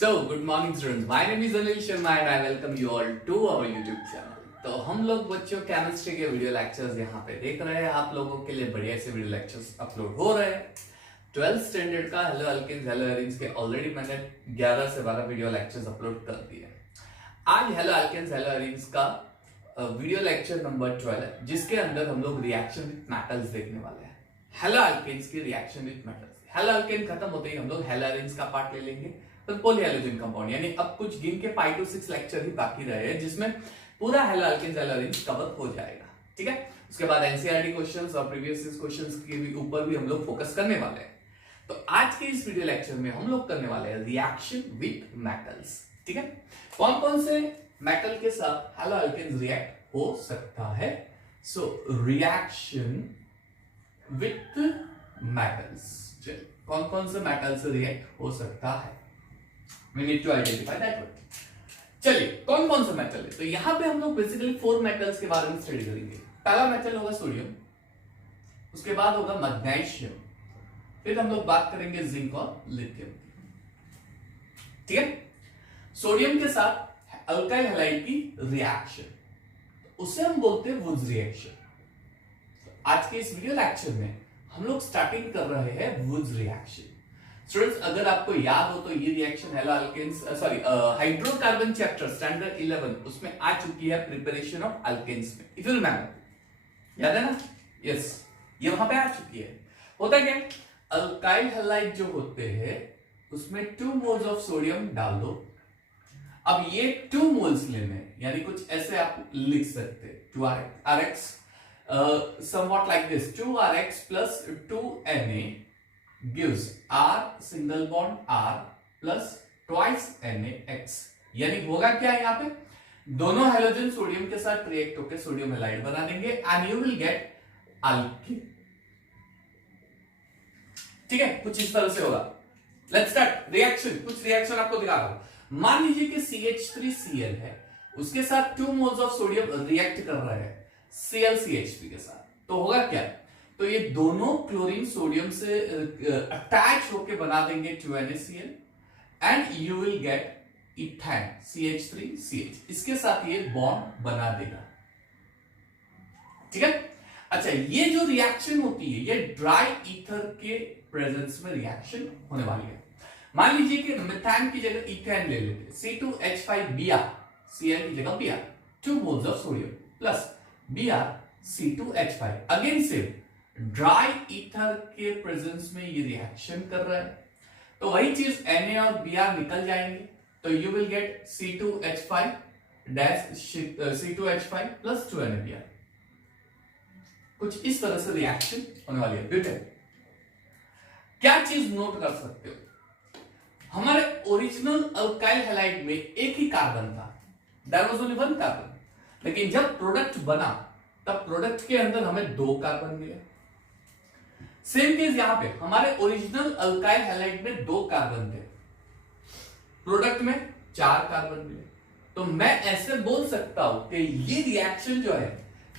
So, good morning students. My name is Anil Sharma and I welcome you all to our YouTube channel. तो हम लोग बच्चों chemistry के video lectures यहाँ पे देख रहे हैं। आप लोगों के लिए बढ़िया से वीडियो लेक्चर्स अपलोड हो रहे हैं। 12th स्टैंडर्ड का हेलो अल्केन्स हेलो एरिन्स के ऑलरेडी मैंने 11 से 12 वीडियो लेक्चर्स अपलोड कर दिए। आज हेलो अल्केन्स हेलो एरिन्स का वीडियो लेक्चर नंबर 12 है, जिसके अंदर हम लोग रिएक्शन विद मेटल्स देखने वाले हैं। हेलो अल्केन्स की reaction with metals. Hello alkane खत्म होते ही हम लोग हेलो एरिन्स का पार्ट ले लेंगे, तो पॉलीहैलोजन कंपाउंड, यानी अब कुछ गिन के 5 to 6 लेक्चर ही बाकी रहे हैं, जिसमें पूरा haloalkanes haloarenes cover हो जाएगा। ठीक है, उसके बाद एनसीईआरटी क्वेश्चंस और प्रीवियस क्वेश्चंस के भी ऊपर भी हम लोग फोकस करने वाले हैं। तो आज के इस वीडियो लेक्चर में हम लोग करने वाले हैं रिएक्शन विद मेटल्स। ठीक है, कौन कौन से मेटल के साथ हेलो अल्केन्स रिएक्ट हो सकता है। सो रिएक्शन विद मेटल्स, कौन कौन से मेटल से रिएक्ट हो सकता है, we need to identify that one। चलिए, कौन कौन सा मेटल है, तो यहां पे हम लोग बेसिकली 4 मेटल्स के बारे में स्टडी करेंगे। पहला मेटल होगा सोडियम, उसके बाद होगा मैग्नीशियम, फिर हम लोग बात करेंगे जिंक और लिथियम। ठीक है, सोडियम के साथ अल्काइल हैलाइड की रिएक्शन, उसे हम बोलते हैं वुड्स रिएक्शन। आज के इस वीडियो लेक्चर में हम लोग स्टार्टिंग कर रहे हैं वुड्स रिएक्शन। स्टूडेंट्स, अगर आपको याद हो तो ये reaction haloalkanes hydrocarbon chapter standard 11 उसमें आ चुकी है, प्रिपरेशन ऑफ अल्केन्स में। इफ यू रिमेंबर, याद है ना? यस, ये वहां पे आ चुकी है। होता क्या, अल्काइल हैलाइड जो होते हैं उसमें 2 मोल्स ऑफ सोडियम डाल दो। अब ये 2 मोल्स लेने, यानी कुछ ऐसे आप लिख सकते हैं 2rx somewhat like this, 2rx plus 2Na gives R single bond R plus twice NaX। यानी होगा क्या यहाँ पे, दोनों हैलोजन सोडियम के साथ रिएक्ट होकर सोडियम हैलाइड बना देंगे and you will get alkyne. ठीक है, कुछ इस तरह से होगा। Let's start reaction. कुछ रिएक्शन आपको दिखा रहा हूं। मान लीजिए कि CH3Cl है, उसके साथ 2 मोल्स ऑफ सोडियम रिएक्ट कर रहे हैं ClCH3 के साथ, तो होगा क्या, तो ये दोनों क्लोरीन सोडियम से अटैच होके बना देंगे 2NaCl and you will get ethane CH3CH। इसके साथ ये बॉन्ड बना देगा। ठीक है, अच्छा, ये जो रिएक्शन होती है ये ड्राई ईथर के प्रेजेंस में रिएक्शन होने वाली है। मान लीजिए कि मिथेन की जगह इथेन ले लेते, C2H5Br, Cl की जगह Br, 2 moles of sodium plus Br C2H5, again same dry ether के प्रेजेंस में ये रिएक्शन कर रहा है, तो वही चीज Na और Br निकल जाएंगे, तो you will get C2H5 C2H5 plus 2NaBr। कुछ इस तरह से रिएक्शन होने वाली है। ब्यूटेन, क्या चीज नोट कर सकते हो, हमारे ओरिजिनल अल्काइल हैलाइड में एक ही कार्बन था, देयर वाज ओनली 1 कार्बन, लेकिन जब प्रोडक्ट बना तब प्रोडक्ट के अंदर हमें 2 कार्बन मिले। सेम केस यहां पे, हमारे ओरिजिनल अल्काइल हैलाइड में 2 कार्बन थे, प्रोडक्ट में 4 कार्बन मिले। तो मैं ऐसे बोल सकता हूं कि ये रिएक्शन जो है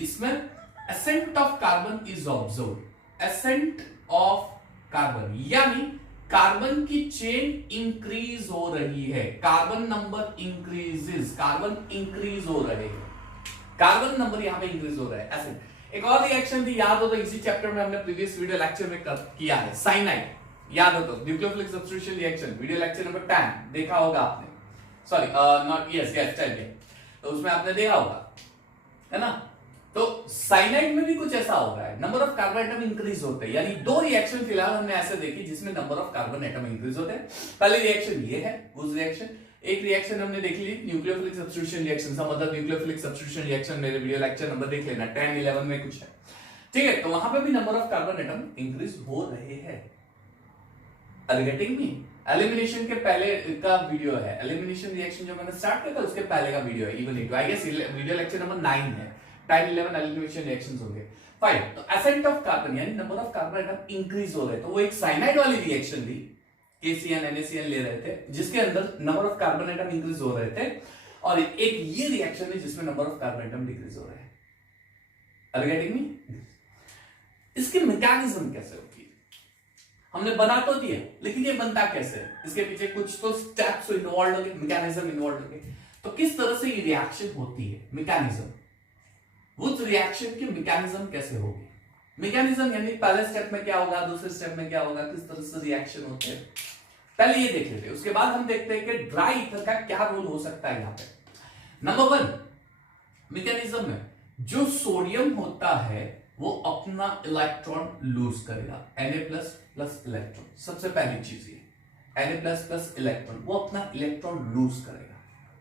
इसमें accent of carbon is observed. Accent of carbon यानी कार्बन की चेन इंक्रीज हो रही है, carbon number increases, carbon increase हो रहे हैं, कार्बन नंबर यहां पे इंक्रीज हो रहा है। ऐसे एक और रिएक्शन थी, याद हो तो इसी चैप्टर में हमने प्रीवियस वीडियो लेक्चर में किया है, साइनाइड, याद हो तो nucleophilic substitution reaction, video lecture number 10 देखा होगा आपने, सॉरी नॉट यस 10, तो उसमें आपने देखा होगा, है ना। तो साइनाइड में भी कुछ ऐसा हो रहा है, number of carbon atom increase होते हैं, यानी 2 रिएक्शन फिलहाल हमने ऐसे देखी जिसमें number of carbon atom increase होते हैं। पहले रिएक्शन ये है वुड्स रिएक्शन, एक रिएक्शन हमने देख ली nucleophilic substitution reaction, some other nucleophilic substitution reaction, मेरे वीडियो लेक्चर नंबर देख लेना 10 11 में कुछ है। ठीक है, तो वहां पे भी number of carbon atom increase हो रहे हैं। Are you getting me? Elimination के पहले का वीडियो है, एलिमिनेशन रिएक्शन जो मैंने स्टार्ट किया था उसके पहले का वीडियो है, even it I guess video lecture number 9 है, 10 11 एलिमिनेशन रिएक्शंस होंगे। फाइन, तो एसेंट ऑफ कार्बन यानी number of carbon atom increase हो रहे हैं, तो वो एक साइनाइड वाली रिएक्शन थी, KCN NaCN ले रहे थे जिसके अंदर number of carbon atom increase हो रहे थे, और एक ये रिएक्शन है जिसमें number of carbon atom decrease हो रहे हैं। Are you getting me? इसकी मैकेनिज्म कैसे होती है, हमने बना तो दिया, लेकिन ये बनता कैसे है, इसके पीछे कुछ तो स्टेप्स इन्वॉल्व होंगे, मैकेनिज्म इन्वॉल्व होंगे। तो किस तरह से ये रिएक्शन होती है, मैकेनिज्म, उस रिएक्शन की मैकेनिज्म कैसे होगी, मैकेनिज्म यानी पहले स्टेप में क्या होगा, दूसरे स्टेप में क्या होगा, किस तरह से रिएक्शन होते हैं, पहले ये देख लेते हैं। उसके बाद हम देखते हैं कि ड्राई ईथर का क्या रोल हो सकता है यहाँ पे। नंबर 1, मैकेनिज्म में जो सोडियम होता है वो अपना इलेक्ट्रॉन लूज करेगा, Na प्लस इलेक्ट्रॉन, सबसे पहली चीज ये Na प्लस इलेक्ट्रॉन, वो अपना इलेक्ट्रॉन लूज करेगा,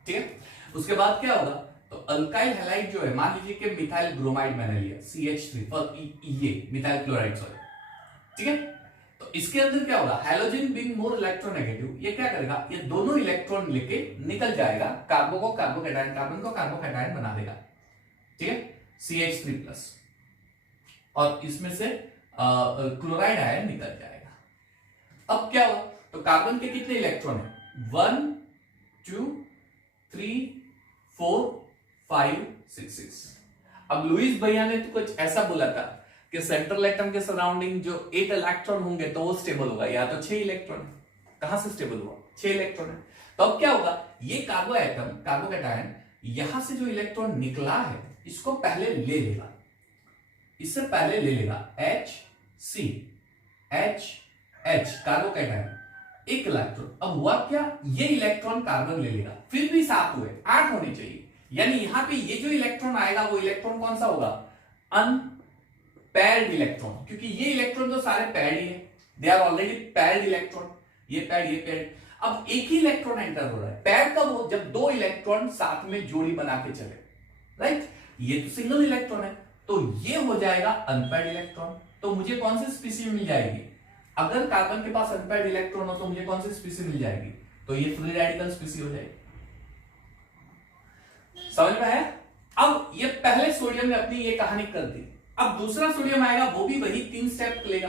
ठीक है। उसके बाद क्या होगा, तो अल्काइल हैलाइड जो है, मान लीजिए कि मिथाइल ब्रोमाइड मैंने लिया CH3 और ये मिथाइल क्लोराइड सॉरी, ठीक है। तो इसके अंदर क्या होगा, हैलोजन बीइंग मोर इलेक्ट्रोनेगेटिव, ये क्या करेगा, ये दोनों इलेक्ट्रॉन लेके निकल जाएगा, कार्बन को कार्बोकैटायन बना देगा, ठीक है, CH3+, और इसमें से क्लोराइड आयन निकल जाएगा। अब क्या होगा, तो कार्बन के कितने इलेक्ट्रॉन है, 1 2 3 4 5 6 6। अब लुईस भैया ने तो कुछ ऐसा बोला था कि सेंट्रल एटम के सराउंडिंग जो 8 इलेक्ट्रॉन होंगे तो वो स्टेबल होगा, या तो 6 इलेक्ट्रॉन है, कहां से स्टेबल हुआ, 6 इलेक्ट्रॉन है। तो अब क्या होगा, ये कार्बो एटम कार्बोकैटायन यहां से जो इलेक्ट्रॉन निकला है इसको पहले ले लेगा, इससे पहले ले लेगा H कार्बोकैटायन, एक इलेक्ट्रॉन। अब हुआ क्या, ये इलेक्ट्रॉन कार्बन ले लेगा, फिर भी 7 हुए, 8 होने चाहिए, यानी यहां पे ये जो इलेक्ट्रॉन आएगा वो इलेक्ट्रॉन कौन सा होगा, अनपेयर्ड इलेक्ट्रॉन, क्योंकि ये इलेक्ट्रॉन तो सारे पेयर्ड ही है, they are already paired electron, ये पेयर्ड ये पेयर्ड। अब एक ही इलेक्ट्रॉन एंटर हो रहा है, पेयर्ड कब हो, जब 2 इलेक्ट्रॉन साथ में जोड़ी बना के चले, राइट। ये तो सिंगल इलेक्ट्रॉन है, तो ये हो जाएगा अनपेयर्ड इलेक्ट्रॉन। तो मुझे कौन सी स्पीशीज मिल जाएगी, अगर कार्बन के पास अनपेयर्ड इलेक्ट्रॉन हो तो मुझे कौन सी स्पीशीज मिल जाएगी, तो ये फ्री रेडिकल स्पीशीज हो जाएगी। समझ में है। अब ये पहले सोडियम ने अपनी ये कहानी कर दी, अब दूसरा सोडियम आएगा, वो भी वही 3 स्टेप लेगा,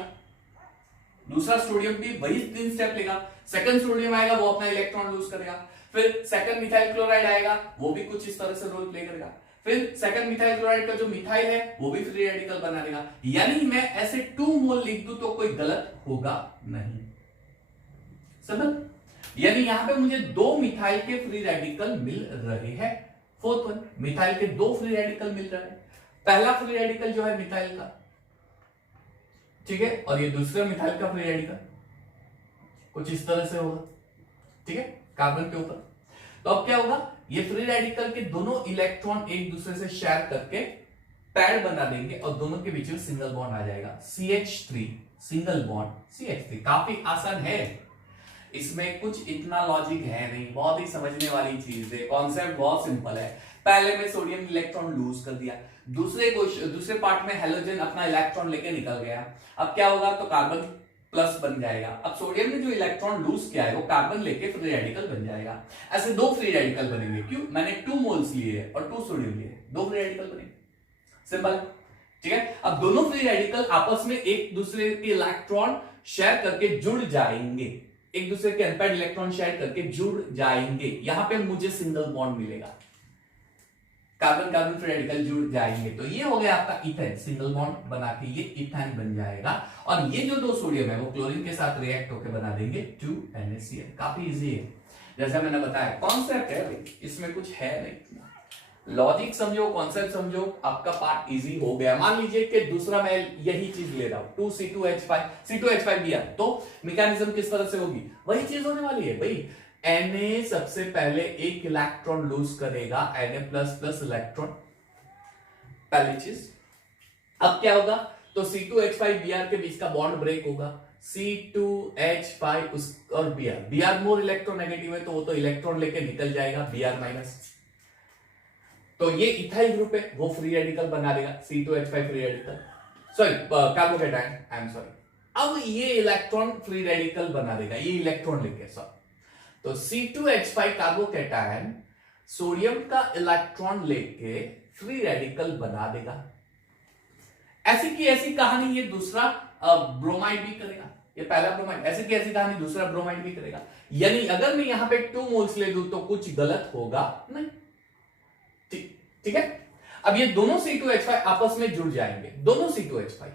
दूसरा सोडियम भी वही 3 स्टेप लेगा। सेकंड सोडियम आएगा, वो अपना इलेक्ट्रॉन लूज करेगा, फिर सेकंड मिथाइल क्लोराइड आएगा, वो भी कुछ इस तरह से रोल प्ले करेगा, फिर सेकंड मिथाइल क्लोराइड का जो मिथाइल है वो भी फ्री रेडिकल बना देगा। यानी मैं ऐसे 2 मोल लिख दूं तो कोई गलत होगा नहीं, समझ। यानी यहां पे मुझे 2 मिथाइल के फ्री रेडिकल मिल रहे हैं, फोर्थ वन मिथाइल के 2 फ्री रेडिकल मिल रहे हैं, पहला फ्री रेडिकल जो है मिथाइल का, ठीक है, और ये दूसरा मिथाइल का फ्री रेडिकल कुछ इस तरह से होगा, ठीक है, कार्बन के ऊपर। तो अब क्या होगा, ये फ्री रेडिकल के दोनों इलेक्ट्रॉन एक दूसरे से शेयर करके पैड बना देंगे और दोनों के बीच में सिंगल बॉन्ड आ जाएगा, CH3 सिंगल बॉन्ड CH3। काफी आसान है, इसमें कुछ इतना लॉजिक है नहीं, बहुत ही समझने वाली चीज है, कॉन्सेप्ट बहुत सिंपल है। पहले में सोडियम इलेक्ट्रॉन लूज कर दिया, दूसरे पार्ट में हैलोजन अपना इलेक्ट्रॉन लेके निकल गया, अब क्या होगा, तो कार्बन प्लस बन जाएगा। अब सोडियम ने जो इलेक्ट्रॉन लूज किया है वो कार्बन लेके फ्री रेडिकल बन जाएगा। ऐसे 2 फ्री रेडिकल बनेंगे, क्यों, मैंने 2 मोल्स लिए और 2 सोडियम लिए, 2 फ्री रेडिकल बनेंगे, सिंपल, ठीक है। अब दोनों फ्री रेडिकल आपस में एक दूसरे के इलेक्ट्रॉन शेयर करके जुड़ जाएंगे, एक दूसरे के अनपेयर्ड इलेक्ट्रॉन शेयर करके जुड़ जाएंगे, यहां पे मुझे सिंगल बॉन्ड मिलेगा, कार्बन कार्बन फ्री रेडिकल जुड़ जाएंगे, तो ये हो गया आपका इथेन, सिंगल बॉन्ड बना के ये इथेन बन जाएगा, और ये जो 2 सोडियम है वो क्लोरीन के साथ रिएक्ट होकर बना देंगे 2NaCl। काफी इजी है, जैसा मैंने बताया, कॉन्सेप्ट है भाई, इसमें कुछ है नहीं, लॉजिक समझो, कॉन्सेप्ट समझो, आपका पार्ट इजी हो गया। मान लीजिए कि दूसरा मैं यही चीज ले रहा हूं, 2C2H5Br, तो मैकेनिज्म किस तरह से होगी, वही चीज होने वाली है भाई। Na सबसे पहले एक इलेक्ट्रॉन लूज करेगा, Na++ इलेक्ट्रॉन, पहली चीज। अब क्या होगा, तो C2H5Br के बीच का बॉन्ड ब्रेक होगा, C2H5 और Br मोर इलेक्ट्रोनेगेटिव है तो वो तो इलेक्ट्रॉन लेके निकल जाएगा, Br-, तो ये इथाइल ग्रुप है, वो फ्री रेडिकल बना देगा, C2H5 free radical, sorry carbocation, I am sorry. अब ये इलेक्ट्रॉन फ्री रेडिकल बना देगा, ये इलेक्ट्रॉन लेके, सॉरी, तो C2H5 कार्बोकैटायन सोडियम का इलेक्ट्रॉन लेके फ्री रेडिकल बना देगा। ऐसी की ऐसी कहानी ये दूसरा ब्रोमाइड भी करेगा, ये पहला ब्रोमाइड, ऐसी की ऐसी कहानी दूसरा ब्रोमाइड भी करेगा। यानी अगर मैं यहां पे 2 मोल्स ले दूं तो कुछ गलत होगा नहीं, ठीक है। अब ये दोनों C2H5 आपस में जुड़ जाएंगे, दोनों C2H5,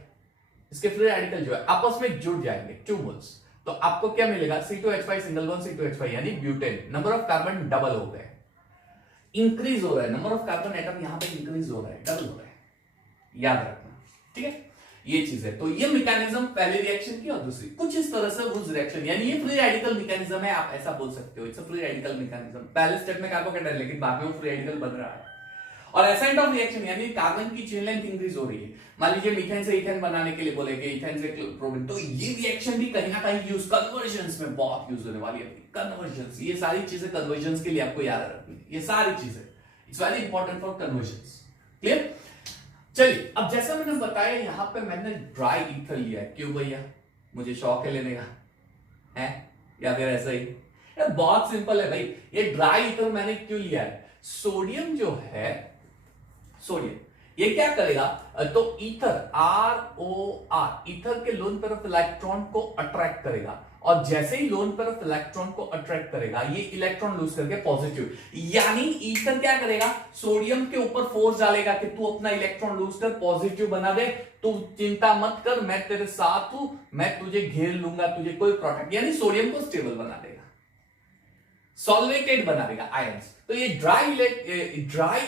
इसके फ्री रेडिकल जो है आपस में जुड़ जाएंगे 2 मोल्स, तो आपको क्या मिलेगा C2H5 सिंगल बॉन्ड C2H5 यानी butane. Number of carbon double हो गए, इंक्रीज हो रहा है, नंबर ऑफ कार्बन एटम यहां पे इंक्रीज हो रहा है, डबल हो रहा है, याद रखना, ठीक है। ये चीज है, तो ये मैकेनिज्म पहले रिएक्शन की और दूसरी कुछ इस तरह से उस रिएक्शन, यानी ये फ्री रेडिकल मैकेनिज्म है, आप ऐसा बोल सकते हो, it's a free radical mechanism. पहले स्टेप में कार्बोकेटाइन है लेकिन बाद में वो फ्री रेडिकल बन रहा है। और एसेंट ऑफ रिएक्शन यानी कार्बन की चेन लेंथ इंक्रीज हो रही है। मान लीजिए मीथेन से इथेन बनाने के लिए बोले कि इथेन से प्रोपेन, तो ये रिएक्शन भी कहीं ना कहीं यूज कन्वर्जन्स में बहुत यूज होने वाली है। कन्वर्जन्स, ये सारी चीजें कन्वर्जन्स के लिए आपको याद रखनी है, ये सारी चीजें it's very important for convergence. Clear? चलिए, अब जैसा मैंने बताया यहां पे मैंने ड्राई ईथर लिया है। क्यों भैया, मुझे शौक है लेने का है या फिर ऐसा ही? ये बहुत सिंपल है भाई, ये ड्राई ईथर मैंने क्यों लिया है? सोडियम जो है, सोडियम ये क्या करेगा, तो ईथर ROR ईथर के लोन पेयर ऑफ इलेक्ट्रॉन को अट्रैक्ट करेगा, और जैसे ही लोन पेयर ऑफ इलेक्ट्रॉन को अट्रैक्ट करेगा ये इलेक्ट्रॉन लूज करके पॉजिटिव, यानी ईथर क्या करेगा, सोडियम के ऊपर फोर्स डालेगा कि तू अपना इलेक्ट्रॉन लूज कर पॉजिटिव बना दे, तू चिंता मत कर, मैं तेरे साथ हूं, मैं तुझे घेर लूंगा, तुझे कोई प्रोटेक्ट, यानी सोडियम को स्टेबल बना देगा, सॉल्वेटेड बना देगा आयंस। तो ये ड्राई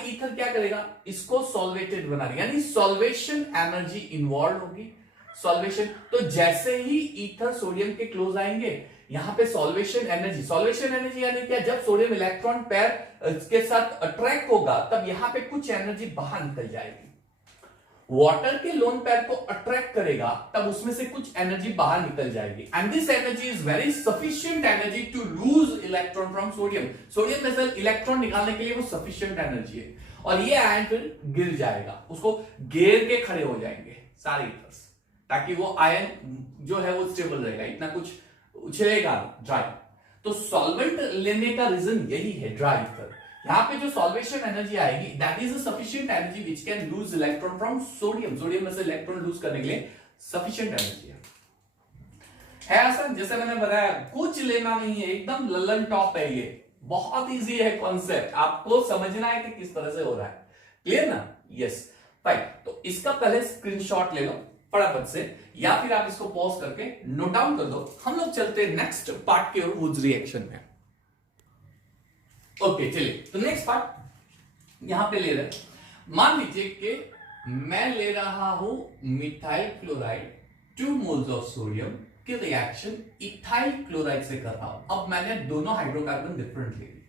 ईथर क्या करेगा, इसको सॉल्वेटेड बना देगा, यानी सॉल्वेशन एनर्जी इन्वॉल्व होगी, सॉल्वेशन। तो जैसे ही ईथर सोडियम के क्लोज आएंगे, यहां पे सॉल्वेशन एनर्जी यानी क्या, जब सोडियम इलेक्ट्रॉन पेयर के साथ अट्रैक्ट होगा तब यहां पे कुछ एनर्जी बाहर निकल जाएगी। वाटर के लोन पेयर को अट्रैक्ट करेगा तब उसमें से कुछ एनर्जी बाहर निकल जाएगी, and this energy is very sufficient energy to lose electron from sodium. Sodium में से इलेक्ट्रॉन निकालने के लिए वो सफिशिएंट एनर्जी है, और ये आयन फिर गिर जाएगा, उसको घेर के खड़े हो जाएंगे सारे ईथर्स, ताकि वो आयन जो है वो स्टेबल रहेगा, इतना कुछ उछलेगा ड्राई। तो सॉल्वेंट लेने का रीजन यही है ड्राई ईथर। यहां पे जो सॉल्वेशन एनर्जी आएगी that is a sufficient energy which can lose electron from sodium, sodium में से इलेक्ट्रॉन लूज करने के लिए सफिशिएंट एनर्जी है आसान। जैसे मैंने बताया कुछ लेना नहीं है, एकदम ललन टॉप है, ये बहुत इजी है कॉन्सेप्ट, आपको समझना है कि किस तरह से हो रहा है। क्लियर ना? Yes fine. तो इसका पहले स्क्रीनशॉट ले लो फटाफट से, या फिर आप इसको पॉज करके नोट डाउन कर दो। हम लोग चलते हैं नेक्स्ट पार्ट की ओर, वुड्स रिएक्शन में। ओके चलिए, तो नेक्स्ट पार्ट यहां पे ले रहे, मान लीजिए कि मैं ले रहा हूं methyl chloride 2 moles of sodium की रिएक्शन इथाइल क्लोराइड से कर रहा हूं। अब मैंने दोनों हाइड्रोकार्बन डिफरेंट ले लिए,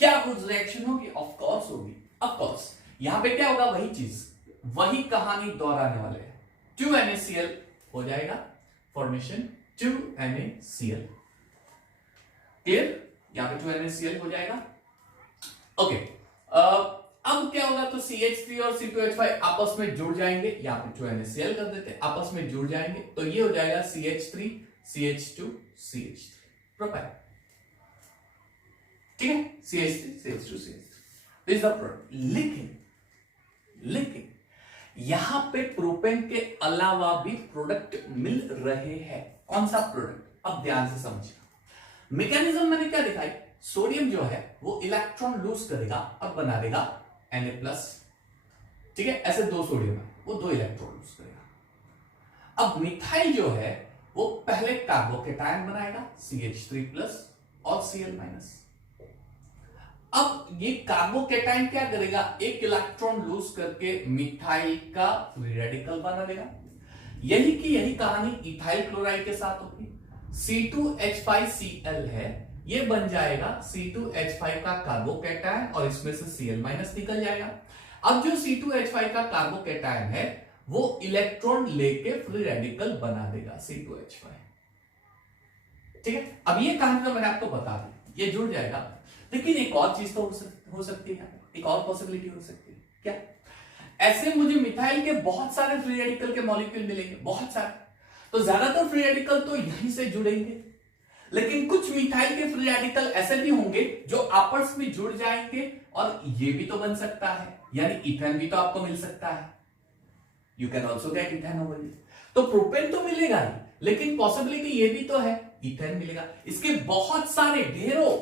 क्या वुड्स रिएक्शन होगी? ऑफ कोर्स होगी, ऑफ कोर्स। यहां पे क्या होगा, वही चीज, वही कहानी दोहराने वाले हैं। 2 NaCl हो जाएगा, फॉर्मेशन 2 NaCl। क्लियर? यहां पे 2 NaCl हो जाएगा। ओके, अब क्या होगा, तो CH3 और C2H5 आपस में जुड़ जाएंगे, यहां पे 2 NaCl कर देते हैं, आपस में जुड़ जाएंगे, तो ये हो जाएगा CH3 CH2 CH3 प्रोपाइल। ठीक है, CH3 CH2 CH3 is the product. लेकिन यहां पे प्रोपेन के अलावा भी प्रोडक्ट मिल रहे हैं। कौन सा प्रोडक्ट? अब ध्यान से समझिए, मैकेनिज्म मैंने क्या दिखाई, सोडियम जो है वो इलेक्ट्रॉन लूज करेगा और बना देगा Na+, ठीक है, ऐसे 2 सोडियम है, वो 2 इलेक्ट्रॉन लूज करेगा। अब मिथाइल जो है वो पहले कार्बोकेटायन बनाएगा CH3+ और Cl-। अब ये कार्बोकेटायन क्या करेगा, एक इलेक्ट्रॉन लूज करके मिथाइल का फ्री रेडिकल बना देगा। यही कहानी इथाइल क्लोराइड के साथ होगी। C2H5Cl है, ये बन जाएगा C2H5 का कार्बोकेटायन और इसमें से Cl- निकल जाएगा। अब जो C2H5 का कार्बोकेटायन है वो इलेक्ट्रॉन लेके फ्री रेडिकल बना देगा C2H5। ठीक है, अब ये कहानी तो मैंने आपको बता दी, ये जुड़ जाएगा। लेकिन एक और चीज तो हो सकती है, एक और पॉसिबिलिटी हो सकती है। क्या? ऐसे मुझे मिथाइल के बहुत सारे फ्री रेडिकल के मॉलिक्यूल मिलेंगे, बहुत सारे, तो ज्यादातर फ्री रेडिकल तो यहीं से जुड़ेंगे, लेकिन कुछ मिथाइल के फ्री रेडिकल ऐसे भी होंगे जो आपस में जुड़ जाएंगे, और ये भी तो बन सकता है, यानी इथेन भी तो आपको मिल सकता है। You can also get ethane over here. तो प्रोपेन तो मिलेगा ही, लेकिन पॉसिबिलिटी ये भी तो है इथेन मिलेगा। इसके बहुत सारे, ढेरों,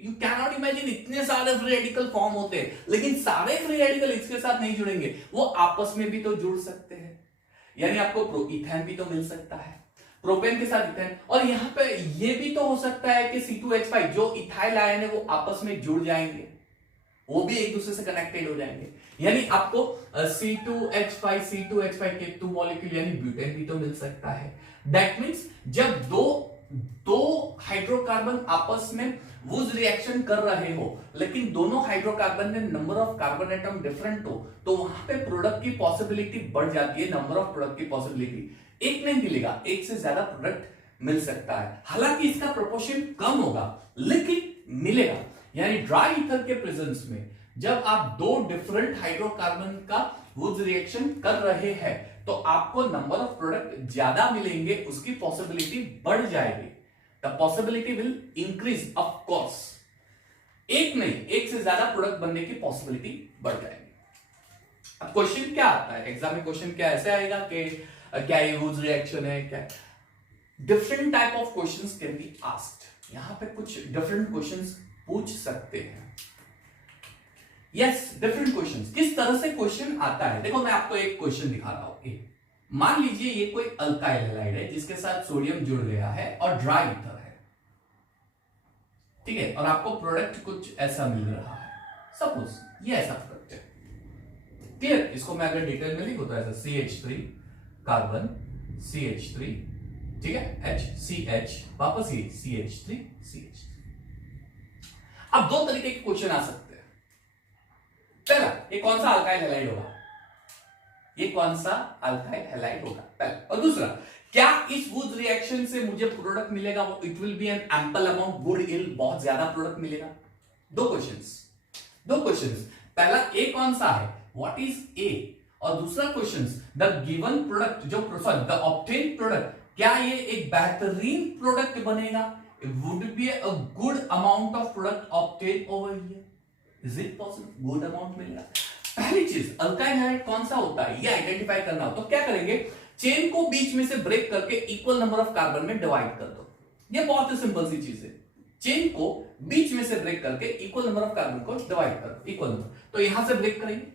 यू कैन नॉट इमेजिन, इतने सारे फ्री रेडिकल फॉर्म होते हैं, लेकिन सारे फ्री रेडिकल इसके साथ नहीं जुड़ेंगे, वो आपस में भी तो जुड़ सकते हैं। यानी आपको प्रोइथेन भी तो मिल सकता है, प्रोपेन के साथ इथेन, और यहाँ पे ये भी तो हो सकता है कि C2H5 जो इथाइल आयन है वो आपस में जुड़ जाएंगे, वो भी एक दूसरे से कनेक्टेड हो जाएंगे, यानी आपको C2H5 के 2 मॉलिक्यूल यानी ब्यूटेन भी तो मिल सकता है। दैट मीन्स जब दो हाइड्रोकार्बन आपस में वुज रिएक्शन कर रहे हो लेकिन दोनों हाइड्रोकार्बन में number of carbon atom different हो, तो वहां पे प्रोडक्ट की पॉसिबिलिटी बढ़ जाती है, नंबर ऑफ प्रोडक्ट की पॉसिबिलिटी एक नहीं मिलेगा, एक से ज्यादा प्रोडक्ट मिल सकता है। हालांकि इसका प्रोपोर्शन कम होगा लेकिन मिलेगा, यानी ड्राई ईथर के प्रेजेंस में जब आप दो डिफरेंट हाइड्रोकार्बन का वुज रिएक्शन कर रहे हैं तो आपको नंबर ऑफ प्रोडक्ट ज्यादा मिलेंगे, उसकी पॉसिबिलिटी बढ़ जाएगी, the possibility will increase of course. एक नहीं, एक से ज्यादा प्रोडक्ट बनने की पॉसिबिलिटी बढ़ जाएगी। अब क्वेश्चन क्या आता है एग्जाम में, क्वेश्चन क्या ऐसे आएगा कि क्या ये वुज रिएक्शन है, क्या different type of questions can be asked, यहां पे कुछ डिफरेंट क्वेश्चंस पूछ सकते हैं। यस, डिफरेंट क्वेश्चंस, किस तरह से क्वेश्चन आता है, देखो मैं आपको एक क्वेश्चन दिखा रहा हूं। मान लीजिए ये कोई अल्काइल हैलाइड है जिसके साथ सोडियम जुड़ गया है और ड्राई ईथर है, ठीक है, और आपको प्रोडक्ट कुछ ऐसा मिल रहा है, सपोज ये ऐसा प्रोडक्ट है, क्लियर। इसको मैं अगर डिटेल में लिखूं तो ऐसा CH3 कार्बन CH3, ठीक है, HCH, वापस ये CH3 CH3। अब दो तरीके के क्वेश्चन आ सकते हैं। पहला, ये कौन सा अल्काइल हैलाइड होगा, ये कौन सा अल्काइल हैलाइड होगा पहला, और दूसरा, क्या इस वुज रिएक्शन से मुझे प्रोडक्ट मिलेगा, it will be an ample amount, good yield, बहुत ज्यादा प्रोडक्ट मिलेगा। दो क्वेश्चंस, पहला ए कौन सा है, व्हाट इज ए, और दूसरा questions, the given product the obtain product, क्या ये एक बेहतरीन प्रोडक्ट बनेगा, would be a good amount of product obtain over here, is it possible, good amount मिलेगा। पहली चीज, अल्काइल हैलाइड कौन सा होता है ये आइडेंटिफाई करना हो तो क्या करेंगे, चेन को बीच में से ब्रेक करके इक्वल नंबर ऑफ कार्बन में डिवाइड कर दो। ये बहुत ही सिंपल सी चीज है, चेन को बीच में से ब्रेक करके इक्वल नंबर ऑफ कार्बन को डिवाइड कर दो, इक्वल नंबर। तो यहां से ब्रेक करेंगे,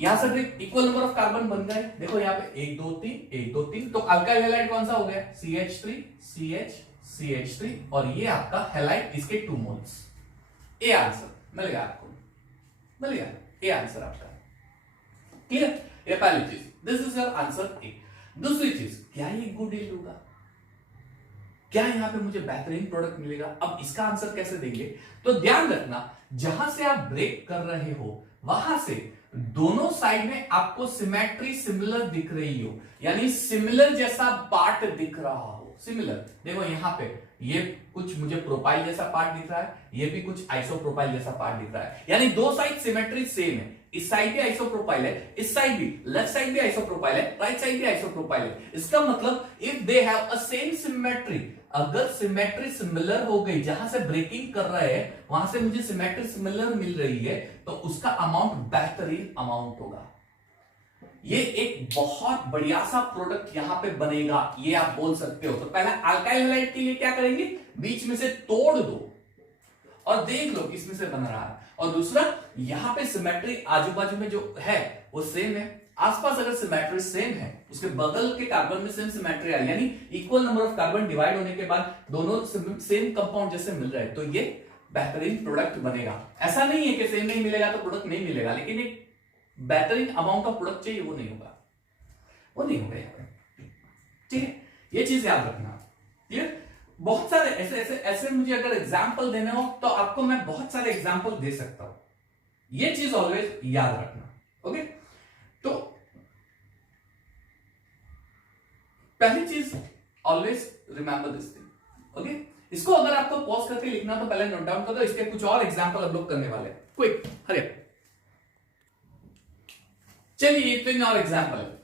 यहां से break, equal number of carbon बन गए, देखो यहां पे 1 2 3 1 2 3, तो अल्काइल हैलाइड कौन सा हो गया, CH3 CH CH3, और ये आपका हैलाइड, इसके 2 मोल्स। ए आंसर मिलेगा आपको, मिलेगा ए आंसर आपका, क्लियर। ये पहली चीज, this is your answer A. दूसरी चीज, क्या ये गुड डील होगा, क्या यहां पे मुझे बेहतरीन प्रोडक्ट मिलेगा। अब इसका आंसर कैसे देंगे, तो ध्यान रखना जहां से आप ब्रेक कर रहे हो वहां से दोनों साइड में आपको सिमेट्री सिमिलर दिख रही हो, यानी सिमिलर जैसा पार्ट दिख रहा हो, सिमिलर। देखो यहां पे ये कुछ मुझे प्रोपाइल जैसा पार्ट दिख रहा है, ये भी कुछ आइसोप्रोपाइल जैसा पार्ट दिख रहा है, यानी दो साइड सिमेट्री सेम है, इस साइड भी आइसोप्रोपाइल है, इस साइड भी, लेफ्ट साइड भी आइसोप्रोपाइल है, राइट साइड भी आइसोप्रोपाइल है। इसका मतलब if they have a same symmetry, अगर सिमेट्री सिमिलर हो गई, जहां से ब्रेकिंग कर रहे हैं वहां से मुझे सिमेट्री सिमिलर मिल रही है, तो उसका अमाउंट बेहतरीन अमाउंट होगा, ये एक बहुत बढ़िया सा प्रोडक्ट यहां पे बनेगा, ये आप बोल सकते हो। तो पहला अल्काइल हैलाइड के लिए क्या करेंगे, बीच में से तोड़ दो और देख लो किसमें से बन रहा है, और दूसरा यहां पे सिमेट्री आजू बाजू में जो है वो सेम है, आसपास अगर सिमेट्री सेम है, उसके बगल के कार्बन में सेम सिमेट्री है, यानी equal number of carbon divide होने के बाद दोनों सेम कंपाउंड जैसे मिल रहे हैं, तो ये बेहतरीन प्रोडक्ट बनेगा। ऐसा नहीं है कि सेम नहीं मिलेगा तो प्रोडक्ट नहीं मिलेगा, लेकिन एक बेहतरीन अमाउंट ऑफ प्रोडक्ट चाहिए, वो नहीं होगा, वो नहीं होगा, ठीक है, ये चीज याद रखना, क्लियर। बहुत सारे ऐसे मुझे अगर एग्जाम्पल देने हो तो आपको मैं बहुत सारे एग्जाम्पल दे सकता हूं, ये चीज ऑलवेज याद रखना, ओके। तो पहली चीज, always remember this thing, okay. इसको अगर आपको पॉज करके लिखना तो पहले नोट डाउन कर दो, इसके कुछ और एग्जाम्पल हम लोग करने वाले, क्विक, हरी। चलिए एक और एग्जाम्पल है,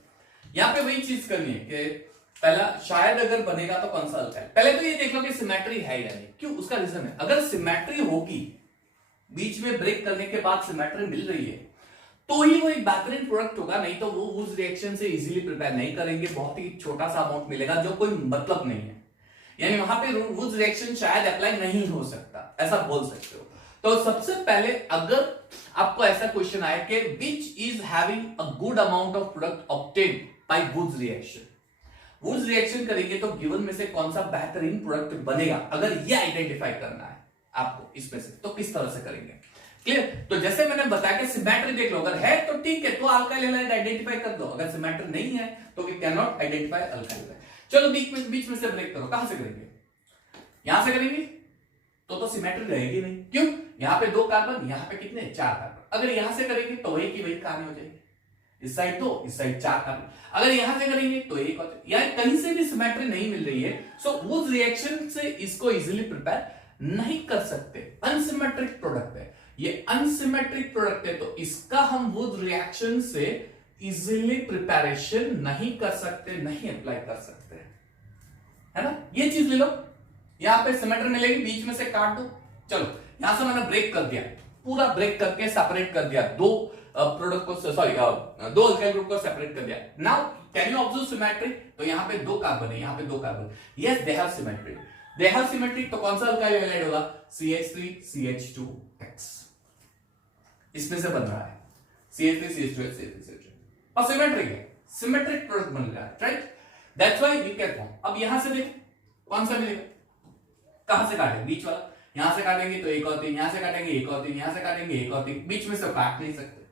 यहां पे वही चीज करनी है कि पहला शायद अगर बनेगा तो कौन सा अल्काइल, पहले तो ये देख लो कि सिमेट्री है या नहीं, क्यों, उसका रीजन है, अगर सिमेट्री होगी, बीच में ब्रेक करने के बाद सिमेट्री मिल रही है तो ही वो एक बेहतरीन प्रोडक्ट होगा, नहीं तो वो उस रिएक्शन से इजीली प्रिपेयर नहीं करेंगे, बहुत ही छोटा सा अमाउंट मिलेगा जो कोई मतलब नहीं है, यानी वहां पे वुज रिएक्शन शायद अप्लाई नहीं हो सकता, ऐसा बोल सकते हो। तो सबसे पहले अगर आपको ऐसा क्वेश्चन आया कि which is having a good amount of product obtain bye Wurtz reaction, Wurtz reaction करेंगे तो गिवन में से कौन सा बेहतरीन प्रोडक्ट बनेगा, अगर ये आइडेंटिफाई करना है आपको इसमें से, तो किस तरह से करेंगे। क्लियर। तो जैसे मैंने बताया कि सिमेट्री देख लो, अगर है तो ठीक है, तो अल्काइल हैलाइड आइडेंटिफाई कर दो, अगर सिमेट्री नहीं है तो we can not identify alkyl halide. चलो बीच में से ब्रेक करो, कहां से करेंगे, यहां से करेंगे तो सिमेट्री रहेगी नहीं, क्यों, यहां पे 2 कार्बन, यहां पे कितने 4 कार्बन, अगर यहां से करेंगे तो वही की वही कहानी हो जाएगी, इस साइड 2 इस साइड 4 कार्बन, अगर यहां से करेंगे तो एक और, यार कहीं से भी सिमेट्री नहीं मिल रही है, सो उस रिएक्शन से इसको इजीली प्रिपेयर नहीं कर सकते, अनसिमेट्रिक प्रोडक्ट है, ये अनसिमेट्रिक प्रोडक्ट है, तो इसका हम वुड रिएक्शन से इजीली प्रिपरेशन नहीं कर सकते, नहीं अप्लाई कर सकते, है ना। ये चीज ले लो, यहां पे सिमेट्री मिलेगी, बीच में से काट दो। चलो यहां से मैंने ब्रेक कर दिया, पूरा ब्रेक करके सेपरेट कर दिया, दो प्रोडक्ट को, सॉरी 2 अल्काइल ग्रुप को सेपरेट कर दिया। Now can you observe symmetry, तो यहां पे 2 कार्बन है, यहां पे 2 carbon, yes they have symmetry, they have symmetry, तो कौन सा अल्काइल हैलाइड होगा, CH3 CH2X, इसमें से बन रहा है CH3 CH2X CH3 और सिमेट्रिक है, सिमेट्रिक प्रोडक्ट बन रहा है, right, that's why we can form. अब यहां से देखो कौन सा मिलेगा, कहां से काटेंगे, बीच वाला, यहां से काटेंगे तो 1 और 3, यहां से काटेंगे 1 और 3, यहां से काटेंगे 1 और 3, बीच में से काट नहीं सकते,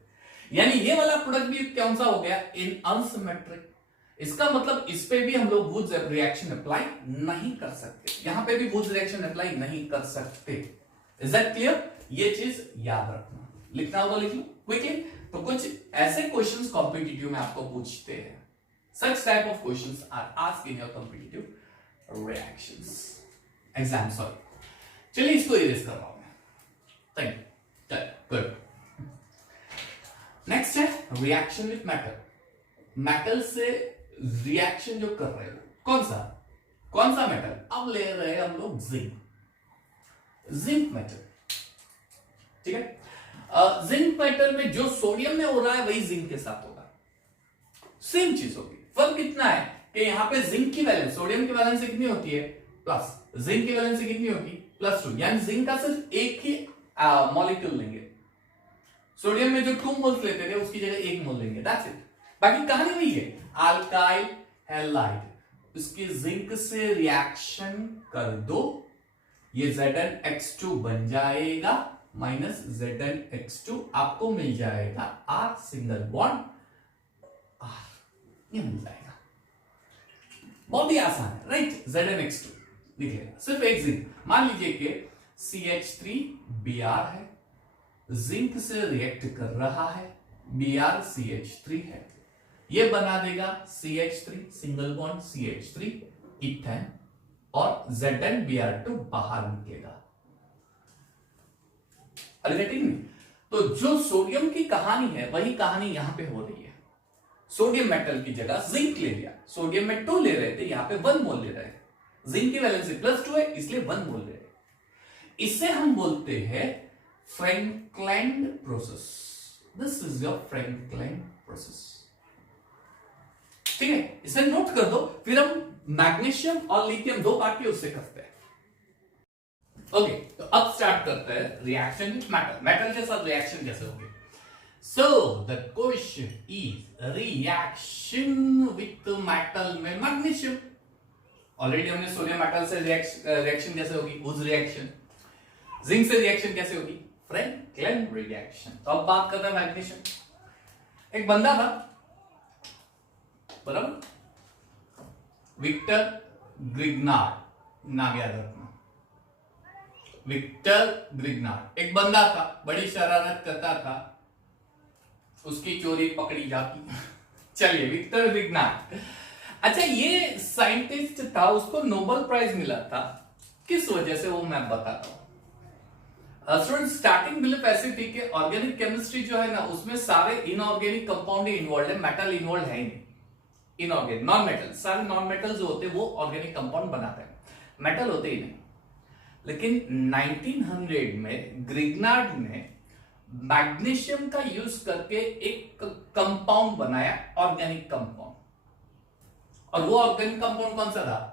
यानी ये वाला प्रोडक्ट भी कौन सा हो गया, इन अनसिमेट्रिक, इसका मतलब इस पे भी हम लोग वुड्स रिएक्शन अप्लाई नहीं कर सकते, यहां पे भी वुड्स रिएक्शन अप्लाई नहीं कर सकते, इज दैट क्लियर, ये चीज याद रखना, लिखना होगा लिख लो क्विकली। तो कुछ ऐसे क्वेश्चंस कॉम्पिटिटिव में आपको पूछते हैं, such type of questions are asked in your competitive reactions exam, sorry, चलिए इसको इरेज कर रहा हूं मैं, थैंक यू, गुड। नेक्स्ट है रिएक्शन विथ मेटल, मेटल से रिएक्शन जो कर रहे हो, कौन सा मेटल, अब ले रहे हैं हम लोग जिंक मेटल, ठीक है। जिंक मेटल में जो सोडियम में हो रहा है वही जिंक के साथ होगा, सेम चीज होगी, फर्क कितना है कि यहां पे जिंक की वैलेंस, सोडियम की वैलेंस कितनी होती है प्लस, जिंक की वैलेंस कितनी होगी +2, यानी जिंक का सिर्फ एक ही मॉलिक्यूल लेंगे, सोडियम में जो 2 मोल्स लेते थे उसकी जगह 1 मोल लेंगे, दैट्स इट, बाकी कहानी वही है, अल्काइल हैलाइड, उसकी जिंक से रिएक्शन कर दो, ये ZnX2 बन जाएगा, माइनस ZnX2 आपको मिल जाएगा R सिंगल बॉन्ड R, ये मिल जाएगा, बहुत ही आसान है, राइट, ZnX2 लिख लेगा, सिर्फ एक जिंक, मान लीजिए कि CH3Br है, जिंक से रिएक्ट कर रहा है, BrCH3 है, ये बना देगा CH3 single bond CH3 ethane, और ZnBr2 बाहर निकलेगा, तो जो सोडियम की कहानी है वही कहानी यहां पे हो रही है, सोडियम मेटल की जगह जिंक ले लिया, सोडियम में 2 ले रहे थे, यहां पे 1 मोल ले रहे हैं, जिंक की वैलेंसी +2 है इसलिए 1 मोल ले रहे हैं, इसे हम बोलते हैं Frankland process, this is your Frankland process, ठीक है, इसे नोट कर दो, फिर हम मैग्नीशियम और लिथियम 2 पार्ट के उससे करते हैं, ओके, तो अब स्टार्ट करते हैं रिएक्शन विथ मेटल, मेटल के साथ रिएक्शन कैसे होगी, so the question is reaction with metal में मैग्नीशियम, ऑलरेडी हमने सोडियम मेटल से रिएक्शन कैसे होगी, उस रिएक्शन, जिंक से रिएक्शन कैसे होगी, फ्रैंकलैंड रिएक्शन, तो अब बात करते हैं मैग्नीशियम, एक बंदा था, बराबर, विक्टर ग्रिग्नार्ड, नाम याद रखना, विक्टर ग्रिग्नार्ड एक बंदा था, बड़ी शरारत करता था, उसकी चोरी पकड़ी जाती चलिए विक्टर ग्रिग्नार्ड, अच्छा ये साइंटिस्ट था, उसको नोबेल प्राइज मिला था, किस वजह से वो मैं बताता हूं। स्टूडेंट स्टार्टिंग बिलीफ ऐसी थी कि ऑर्गेनिक केमिस्ट्री जो है ना उसमें सारे इनऑर्गेनिक कंपाउंड ही इन्वॉल्व है, मेटल इन्वॉल्व है ही नहीं, इनऑर्गेनिक नॉन मेटल, सारे नॉन मेटल जो होते हैं वो ऑर्गेनिक कंपाउंड बनाते हैं, मेटल होते ही नहीं, लेकिन 1900 में ग्रिग्नार्ड ने मैग्नीशियम का यूज करके एक कंपाउंड बनाया, ऑर्गेनिक कंपाउंड, और वो ऑर्गेनिक कंपाउंड कौन सा था,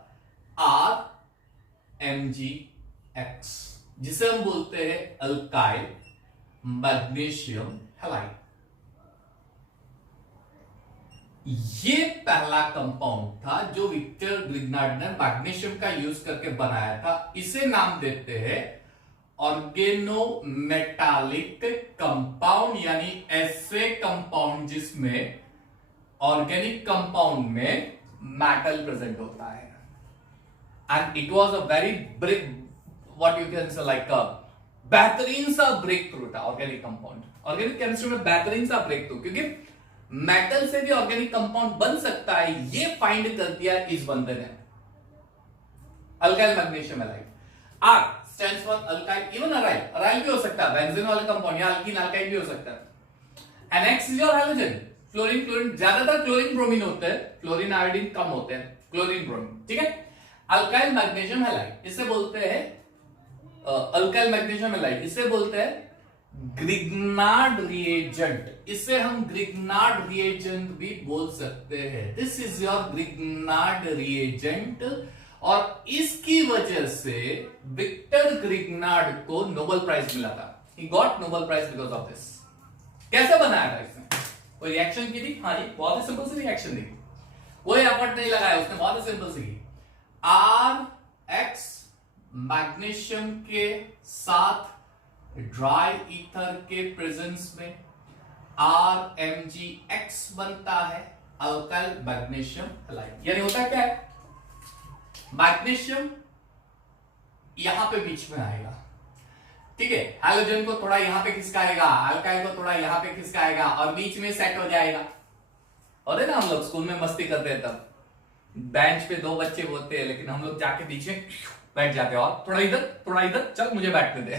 RMgX, जिसे हम बोलते हैं अल्काइल मैग्नीशियम हैलाइड। ये पहला कंपाउंड था जो विक्टर ग्रिग्नार्ड ने मैग्नीशियम का यूज करके बनाया था। इसे नाम देते हैं ऑर्गेनोमेटालिक कंपाउंड, यानी ऐसे कंपाउंड जिसमें ऑर्गेनिक कंपाउंड में मेटल प्रेजेंट होता है। And it was a very break, what you can say like a बेहतरीन सा ब्रेक थ्रू था ऑर्गेनिक कंपाउंड। ऑर्गेनिक केमिस्ट्री में बेहतरीन सा ब्रेक थ्रू, क्योंकि मेटल से भी ऑर्गेनिक कंपाउंड बन सकता है, ये फाइंड कर दिया इस बंदे ने, alkyl magnesium halide. R stands for alkyl, even aryl, aryl भी हो सकता है, बेंजीन वाला कंपाउंड, या अल्कीन अल्काइल भी हो सकता है। And x is your halogen, fluorine, chlorine, ज्यादातर क्लोरीन ब्रोमीन होते हैं, क्लोरीन आयोडीन कम होते हैं, क्लोरीन ब्रोमीन, ठीक है। अल्काइल मैग्नीशियम हैलाइड इसे बोलते हैं अल्काइल मैग्नीशियम हैलाइड, इसे बोलते हैं ग्रिग्नार्ड रिएजेंट। इसे हम ग्रिग्नार्ड रिएजेंट भी बोल सकते हैं। This is your Grignard reagent, और इसकी वजह से विक्टर ग्रिग्नार्ड को नोबेल प्राइज मिला था। He got Nobel prize because of this. कैसे बनाया था इसने? कोई रिएक्शन की थी? हाँ जी, बहुत ही सिंपल सी रिएक्शन थी, कोई एफर्ट नहीं लगाया उसने, बहुत ही सिंपल सी। आर एक्स मैग्नीशियम के साथ ड्राई ईथर के प्रेजेंस में RMgX बनता है अल्काइल मैग्नीशियम हैलाइड। यानी होता क्या है, मैग्नीशियम यहां पे बीच में आएगा, ठीक है, हैलोजन को थोड़ा यहां पे खिसकाएगा, अल्काइल को थोड़ा यहां पे खिसकाएगा, और बीच में सेट हो जाएगा। और ना हम लोग स्कूल में मस्ती करते हैं, तब बेंच पे दो बच्चे होते हैं, लेकिन हम लोग जाके बीच में बैठ जाते हैं, और थोड़ा इधर चल मुझे बैठने दे,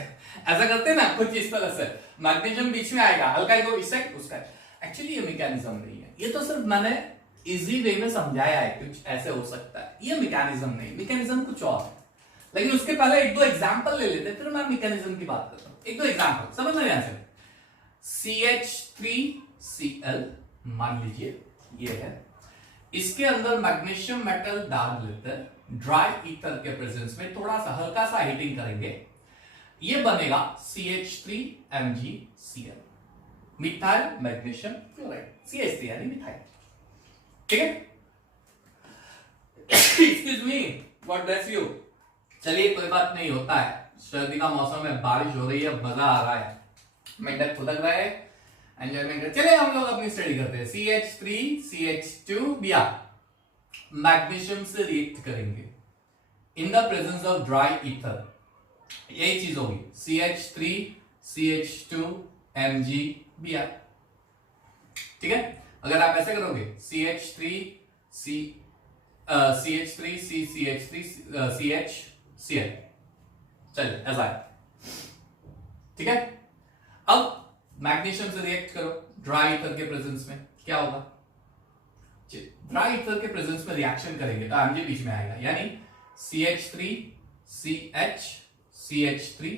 ऐसा करते हैं ना, कुछ इस तरह से। मैग्नीशियम बीच में आएगा, अल्काइल को इस साइड, उसका। एक्चुअली ये मैकेनिज्म नहीं है, ये तो सिर्फ मैंने इजी वे में समझाया है, कुछ ऐसे हो सकता है, ये मैकेनिज्म नहीं, मैकेनिज्म कुछ और है। लेकिन उसके पहले एक दो एग्जांपल ले लेते, फिर मैं मैकेनिज्म की बात करता हूं। एक दो एग्जांपल समझ में आया। CH3Cl मान लीजिए ये है, इसके अंदर मैग्नीशियम मेटल डाल लेते हैं, ड्राई ईथर के प्रेजेंस में थोड़ा सा हल्का सा हीटिंग करेंगे, ये बनेगा CH3MgCl, methyl magnesium chloride, CH3 यानी मिथाइल, ठीक है। Excuse me, God bless you. चलिए कोई बात नहीं, होता है, सर्दी का मौसम है, बारिश हो रही है, मजा आ रहा है, मेंढक खुदक रहा है, एंजॉयमेंट। चले हम लोग अपनी स्टडी करते हैं। CH3CH2 बिया मैग्नीशियम से रिएक्ट करेंगे in the presence of dry ether, यही चीज होगी, CH3CH2Mg बिया, ठीक है। अगर आप ऐसे करोगे CH3CCH3CCH3CHCl, चलिए ऐसा है, ठीक है। अब मैग्नीशियम से रिएक्ट करो ड्राई ईथर के प्रेजेंस में, क्या होगा, ड्राई ईथर के प्रेजेंस में रिएक्शन करेंगे तो Mg बीच में आएगा, यानी CH3CH3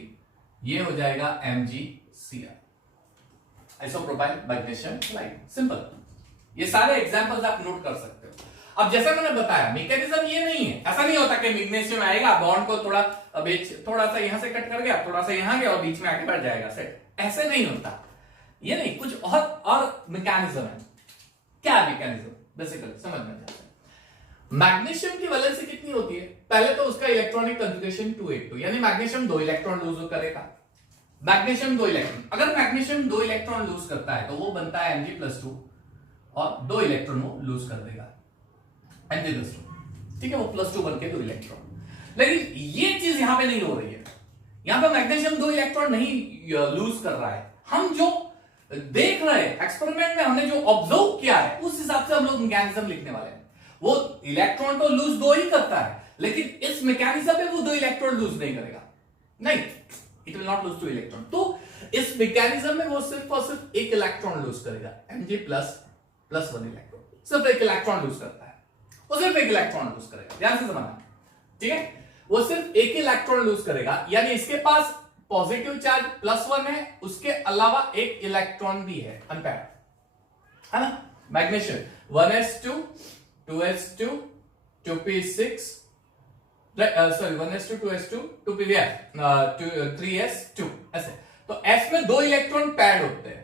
ये हो जाएगा MgCl, isopropyl magnesium halide. Simple, ये सारे एग्जांपल्स आप नोट कर सकते हो। अब जैसा मैंने बताया, मैकेनिज्म ये नहीं है, ऐसा नहीं होता कि मैग्नीशियम आएगा, बॉन्ड को थोड़ा सा यहां से कट कर गया, थोड़ा सा यहां गया और बीच में आके बैठ जाएगा, सेट, ऐसे नहीं होता, ये नहीं, कुछ और मैकेनिज्म है। क्या है मैकेनिज्म, बेसिकली समझ में जाता है। मैग्नीशियम की वैलेंसी कितनी होती है, पहले तो उसका इलेक्ट्रॉनिक कंजुगेशन 282, यानी मैग्नीशियम 2 इलेक्ट्रॉन लूज करेगा, मैग्नीशियम 2 इलेक्ट्रॉन, अगर मैग्नीशियम 2 इलेक्ट्रॉन लूज करता है तो वो बनता है Mg+2 और 2 इलेक्ट्रॉन वो लूज कर देगा Mg+2, ठीक है, वो +2 बन के 2 इलेक्ट्रॉन। लेकिन ये चीज यहां पे नहीं हो रही है, यहां पे मैग्नीशियम 2 इलेक्ट्रॉन नहीं लूज कर रहा है, हम जो देख रहे हैं एक्सपेरिमेंट में, हमने जो ऑब्जर्व किया है उस हिसाब से हम लोग मैकेनिज्म लिखने वाले हैं। वो इलेक्ट्रॉन तो लूज 2 ही करता है, लेकिन इस मैकेनिज्म में वो 2 इलेक्ट्रॉन लूज नहीं करेगा, नहीं, it will not lose 2 electron. तो इस मैकेनिज्म में वो सिर्फ और सिर्फ 1 इलेक्ट्रॉन लूज करेगा, Mg+1 इलेक्ट्रॉन, सिर्फ 1 इलेक्ट्रॉन लूज करता है, वो सिर्फ 1 इलेक्ट्रॉन लूज करेगा, ध्यान से समझना, ठीक है, वो सिर्फ 1 इलेक्ट्रॉन लूज करेगा, यानी इसके पास पॉजिटिव चार्ज +1 है, उसके अलावा 1 इलेक्ट्रॉन भी है अनपेयर्ड, है ना। Magnesium 1s2 2s2 2p6 sorry 1s2 2s2 2pvf 3s2 ऐसे। तो s में 2 इलेक्ट्रॉन पैड होते हैं,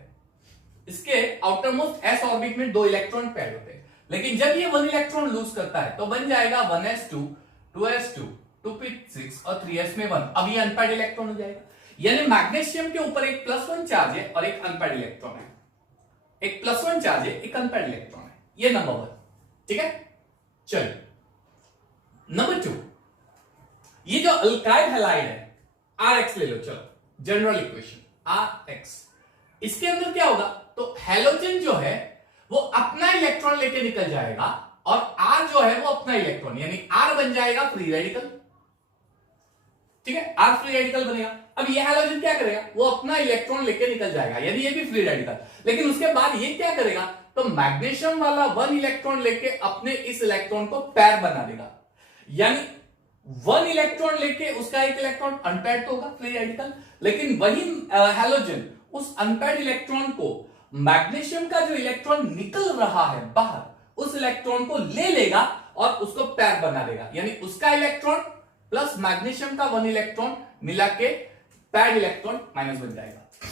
इसके आउटर मोस्ट s ऑर्बिट में 2 इलेक्ट्रॉन पैड होते हैं, लेकिन जब ये 1 इलेक्ट्रॉन लूज करता है तो बन जाएगा 1s2 2s2 2p6 और 3s में 1। अब ये अनपैड इलेक्ट्रॉन हो जाएगा, यानी मैग्नीशियम के ऊपर एक +1 चार्ज है और एक अनपैड इलेक्ट्रॉन है, एक +1 चार्ज है एक अनपैड इलेक्ट्रॉन है, ये नंबर 1। ठीक है, चलिए नंबर 2, ये जो अल्काइल हैलाइड है RX ले लो, चलो जनरल इक्वेशन RX, इसके अंदर क्या होगा, तो हैलोजन जो है वो अपना इलेक्ट्रॉन लेके निकल जाएगा और R जो है वो अपना इलेक्ट्रॉन, यानी R बन जाएगा फ्री रेडिकल। ठीक है, R फ्री रेडिकल बनेगा। अब ये हैलोजन क्या करेगा, वो अपना इलेक्ट्रॉन लेके निकल जाएगा, यानी ये भी फ्री रेडिकल, लेकिन उसके बाद ये क्या करेगा, तो मैग्नीशियम वाला 1 इलेक्ट्रॉन लेके अपने इस इलेक्ट्रॉन को पैर बना देगा, यानी 1 इलेक्ट्रॉन लेके उसका एक इलेक्ट्रॉन अनपैड तो होगा फ्री रेडिकल, लेकिन वही हैलोजन उस अनपैड इलेक्ट्रॉन को मैग्नीशियम का जो इलेक्ट्रॉन निकल रहा है बाहर, उस इलेक्ट्रॉन को ले लेगा और उसको पैर बना देगा, यानी उसका इलेक्ट्रॉन प्लस मैग्नीशियम का 1 इलेक्ट्रॉन मिला के पैड इलेक्ट्रॉन माइनस बन जाएगा।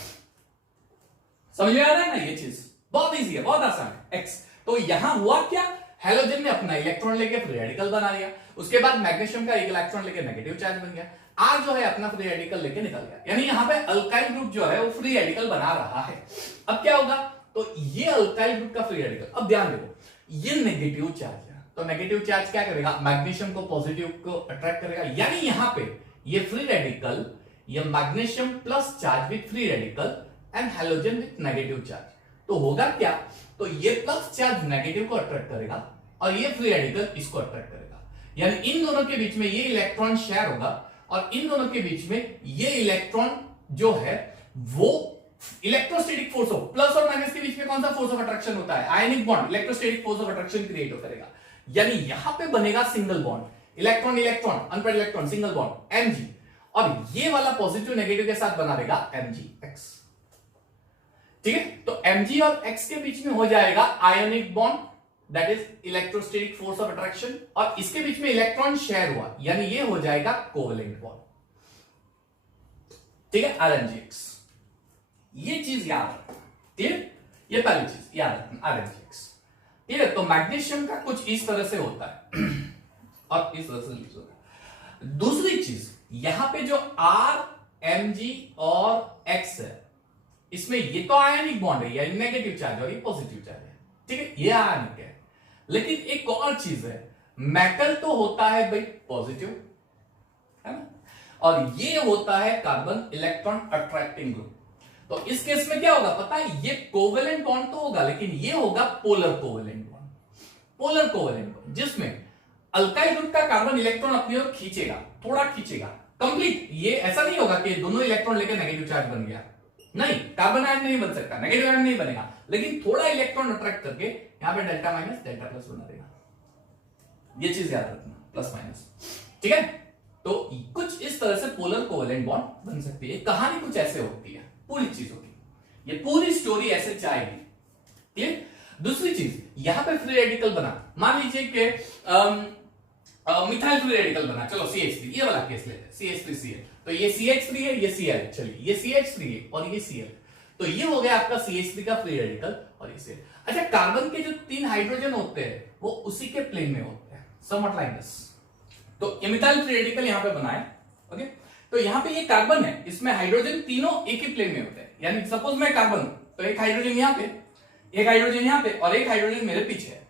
समझ में आ रहा है ना, ये चीज बहुत इजी है, बहुत आसान है। एक्स, तो यहां हुआ क्या, हैलोजन ने अपना इलेक्ट्रॉन लेके फ्री रेडिकल बना लिया, उसके बाद मैग्नीशियम का एक इलेक्ट्रॉन लेके नेगेटिव चार्ज बन गया, R जो है अपना फ्री रेडिकल लेके निकल गया, यानी यहां पे अल्काइल ग्रुप जो है वो फ्री रेडिकल बना रहा है। अब क्या होगा, तो ये अल्काइल ग्रुप का फ्री रेडिकल, अब ध्यान देखो ये नेगेटिव चार्ज है, तो नेगेटिव चार्ज क्या करेगा, मैग्नीशियम को पॉजिटिव को अट्रैक्ट करेगा, यानी यहां पे ये फ्री रेडिकल, ये magnesium plus charge with free radical and halogen with negative charge, तो होगा क्या, तो ये प्लस चार्ज नेगेटिव को अट्रैक्ट करेगा और ये फ्री रेडिकल इसको अट्रैक्ट करेगा, यानी इन दोनों के बीच में ये इलेक्ट्रॉन शेयर होगा और इन दोनों के बीच में ये इलेक्ट्रॉन जो है वो इलेक्ट्रोस्टैटिक फोर्स हो, प्लस और माइनस के बीच में कौन सा फोर्स ऑफ अट्रैक्शन होता है, ionic bond, electrostatic force of attraction create करेगा, यानी यहां पे बनेगा single bond, electron electron unpaid electron single bond Mg, और ये वाला पॉजिटिव नेगेटिव के साथ बना देगा MgX। ठीक है, तो Mg और X के बीच में हो जाएगा ionic bond, that is electrostatic force of attraction, और इसके बीच में इलेक्ट्रॉन शेयर हुआ, यानी ये हो जाएगा कोवेलेंट बॉन्ड। ठीक है, RMgX, ये चीज याद रखना, क्लियर, ये पहली चीज याद रखना RMgX। ठीक है, तो मैग्नीशियम का कुछ इस तरह से होता है और इस तरह से यूज होता है। दूसरी चीज, यहां पे जो R Mg और X है, इसमें ये तो आयनिक बॉन्ड है, यानी नेगेटिव चार्ज और ये पॉजिटिव चार्ज है। ठीक है, ये आयनिक है, लेकिन एक और चीज है, मेटल तो होता है भाई पॉजिटिव, है ना, और ये होता है कार्बन इलेक्ट्रॉन अट्रैक्टिंग ग्रुप। तो इस केस में क्या होगा पता है, ये कोवेलेंट बॉन्ड तो होगा, लेकिन ये होगा polar covalent bond, polar covalent bond, जिसमें अल्काइल ग्रुप का कार्बन इलेक्ट्रॉन अपनी ओर खींचेगा, थोड़ा खींचेगा, कंप्लीट, ये ऐसा नहीं होगा कि दोनों इलेक्ट्रॉन लेकर नेगेटिव चार्ज बन गया, नहीं, कार्बन आयन नहीं बन सकता, नेगेटिव आयन नहीं बनेगा, लेकिन थोड़ा इलेक्ट्रॉन अट्रैक्ट करके यहां पे डेल्टा माइनस डेल्टा प्लस बना देगा, ये चीज याद रखना, प्लस माइनस। ठीक है, तो कुछ इस तरह से पोलर कोवेलेंट बॉन्ड बन सकती है, कहानी कुछ ऐसे होती है, पूरी चीज होगी, ये पूरी स्टोरी ऐसे जाएगी। क्लियर, दूसरी चीज, यहां पे फ्री रेडिकल बना, मान लीजिए कि मिथाइल फ्री रेडिकल बना, चलो CH3, ये वाला केस लेते हैं, CH3Cl, तो ये CH3 है, ये Cl, चलिए ये CH3 है और ये Cl, तो ये हो गया आपका CH3 का फ्री रेडिकल और ये Cl। अच्छा, कार्बन के जो 3 हाइड्रोजन होते हैं वो उसी के प्लेन में होते हैं, समवट लाइक दिस, तो ये मिथाइल फ्री रेडिकल यहां पे बना है। ओके, तो यहां पे ये कार्बन है, इसमें हाइड्रोजन तीनों एक ही प्लेन में होते हैं, यानी सपोज मैं कार्बन, तो एक हाइड्रोजन यहां पे, एक हाइड्रोजन यहां पे और एक हाइड्रोजन मेरे पीछे है।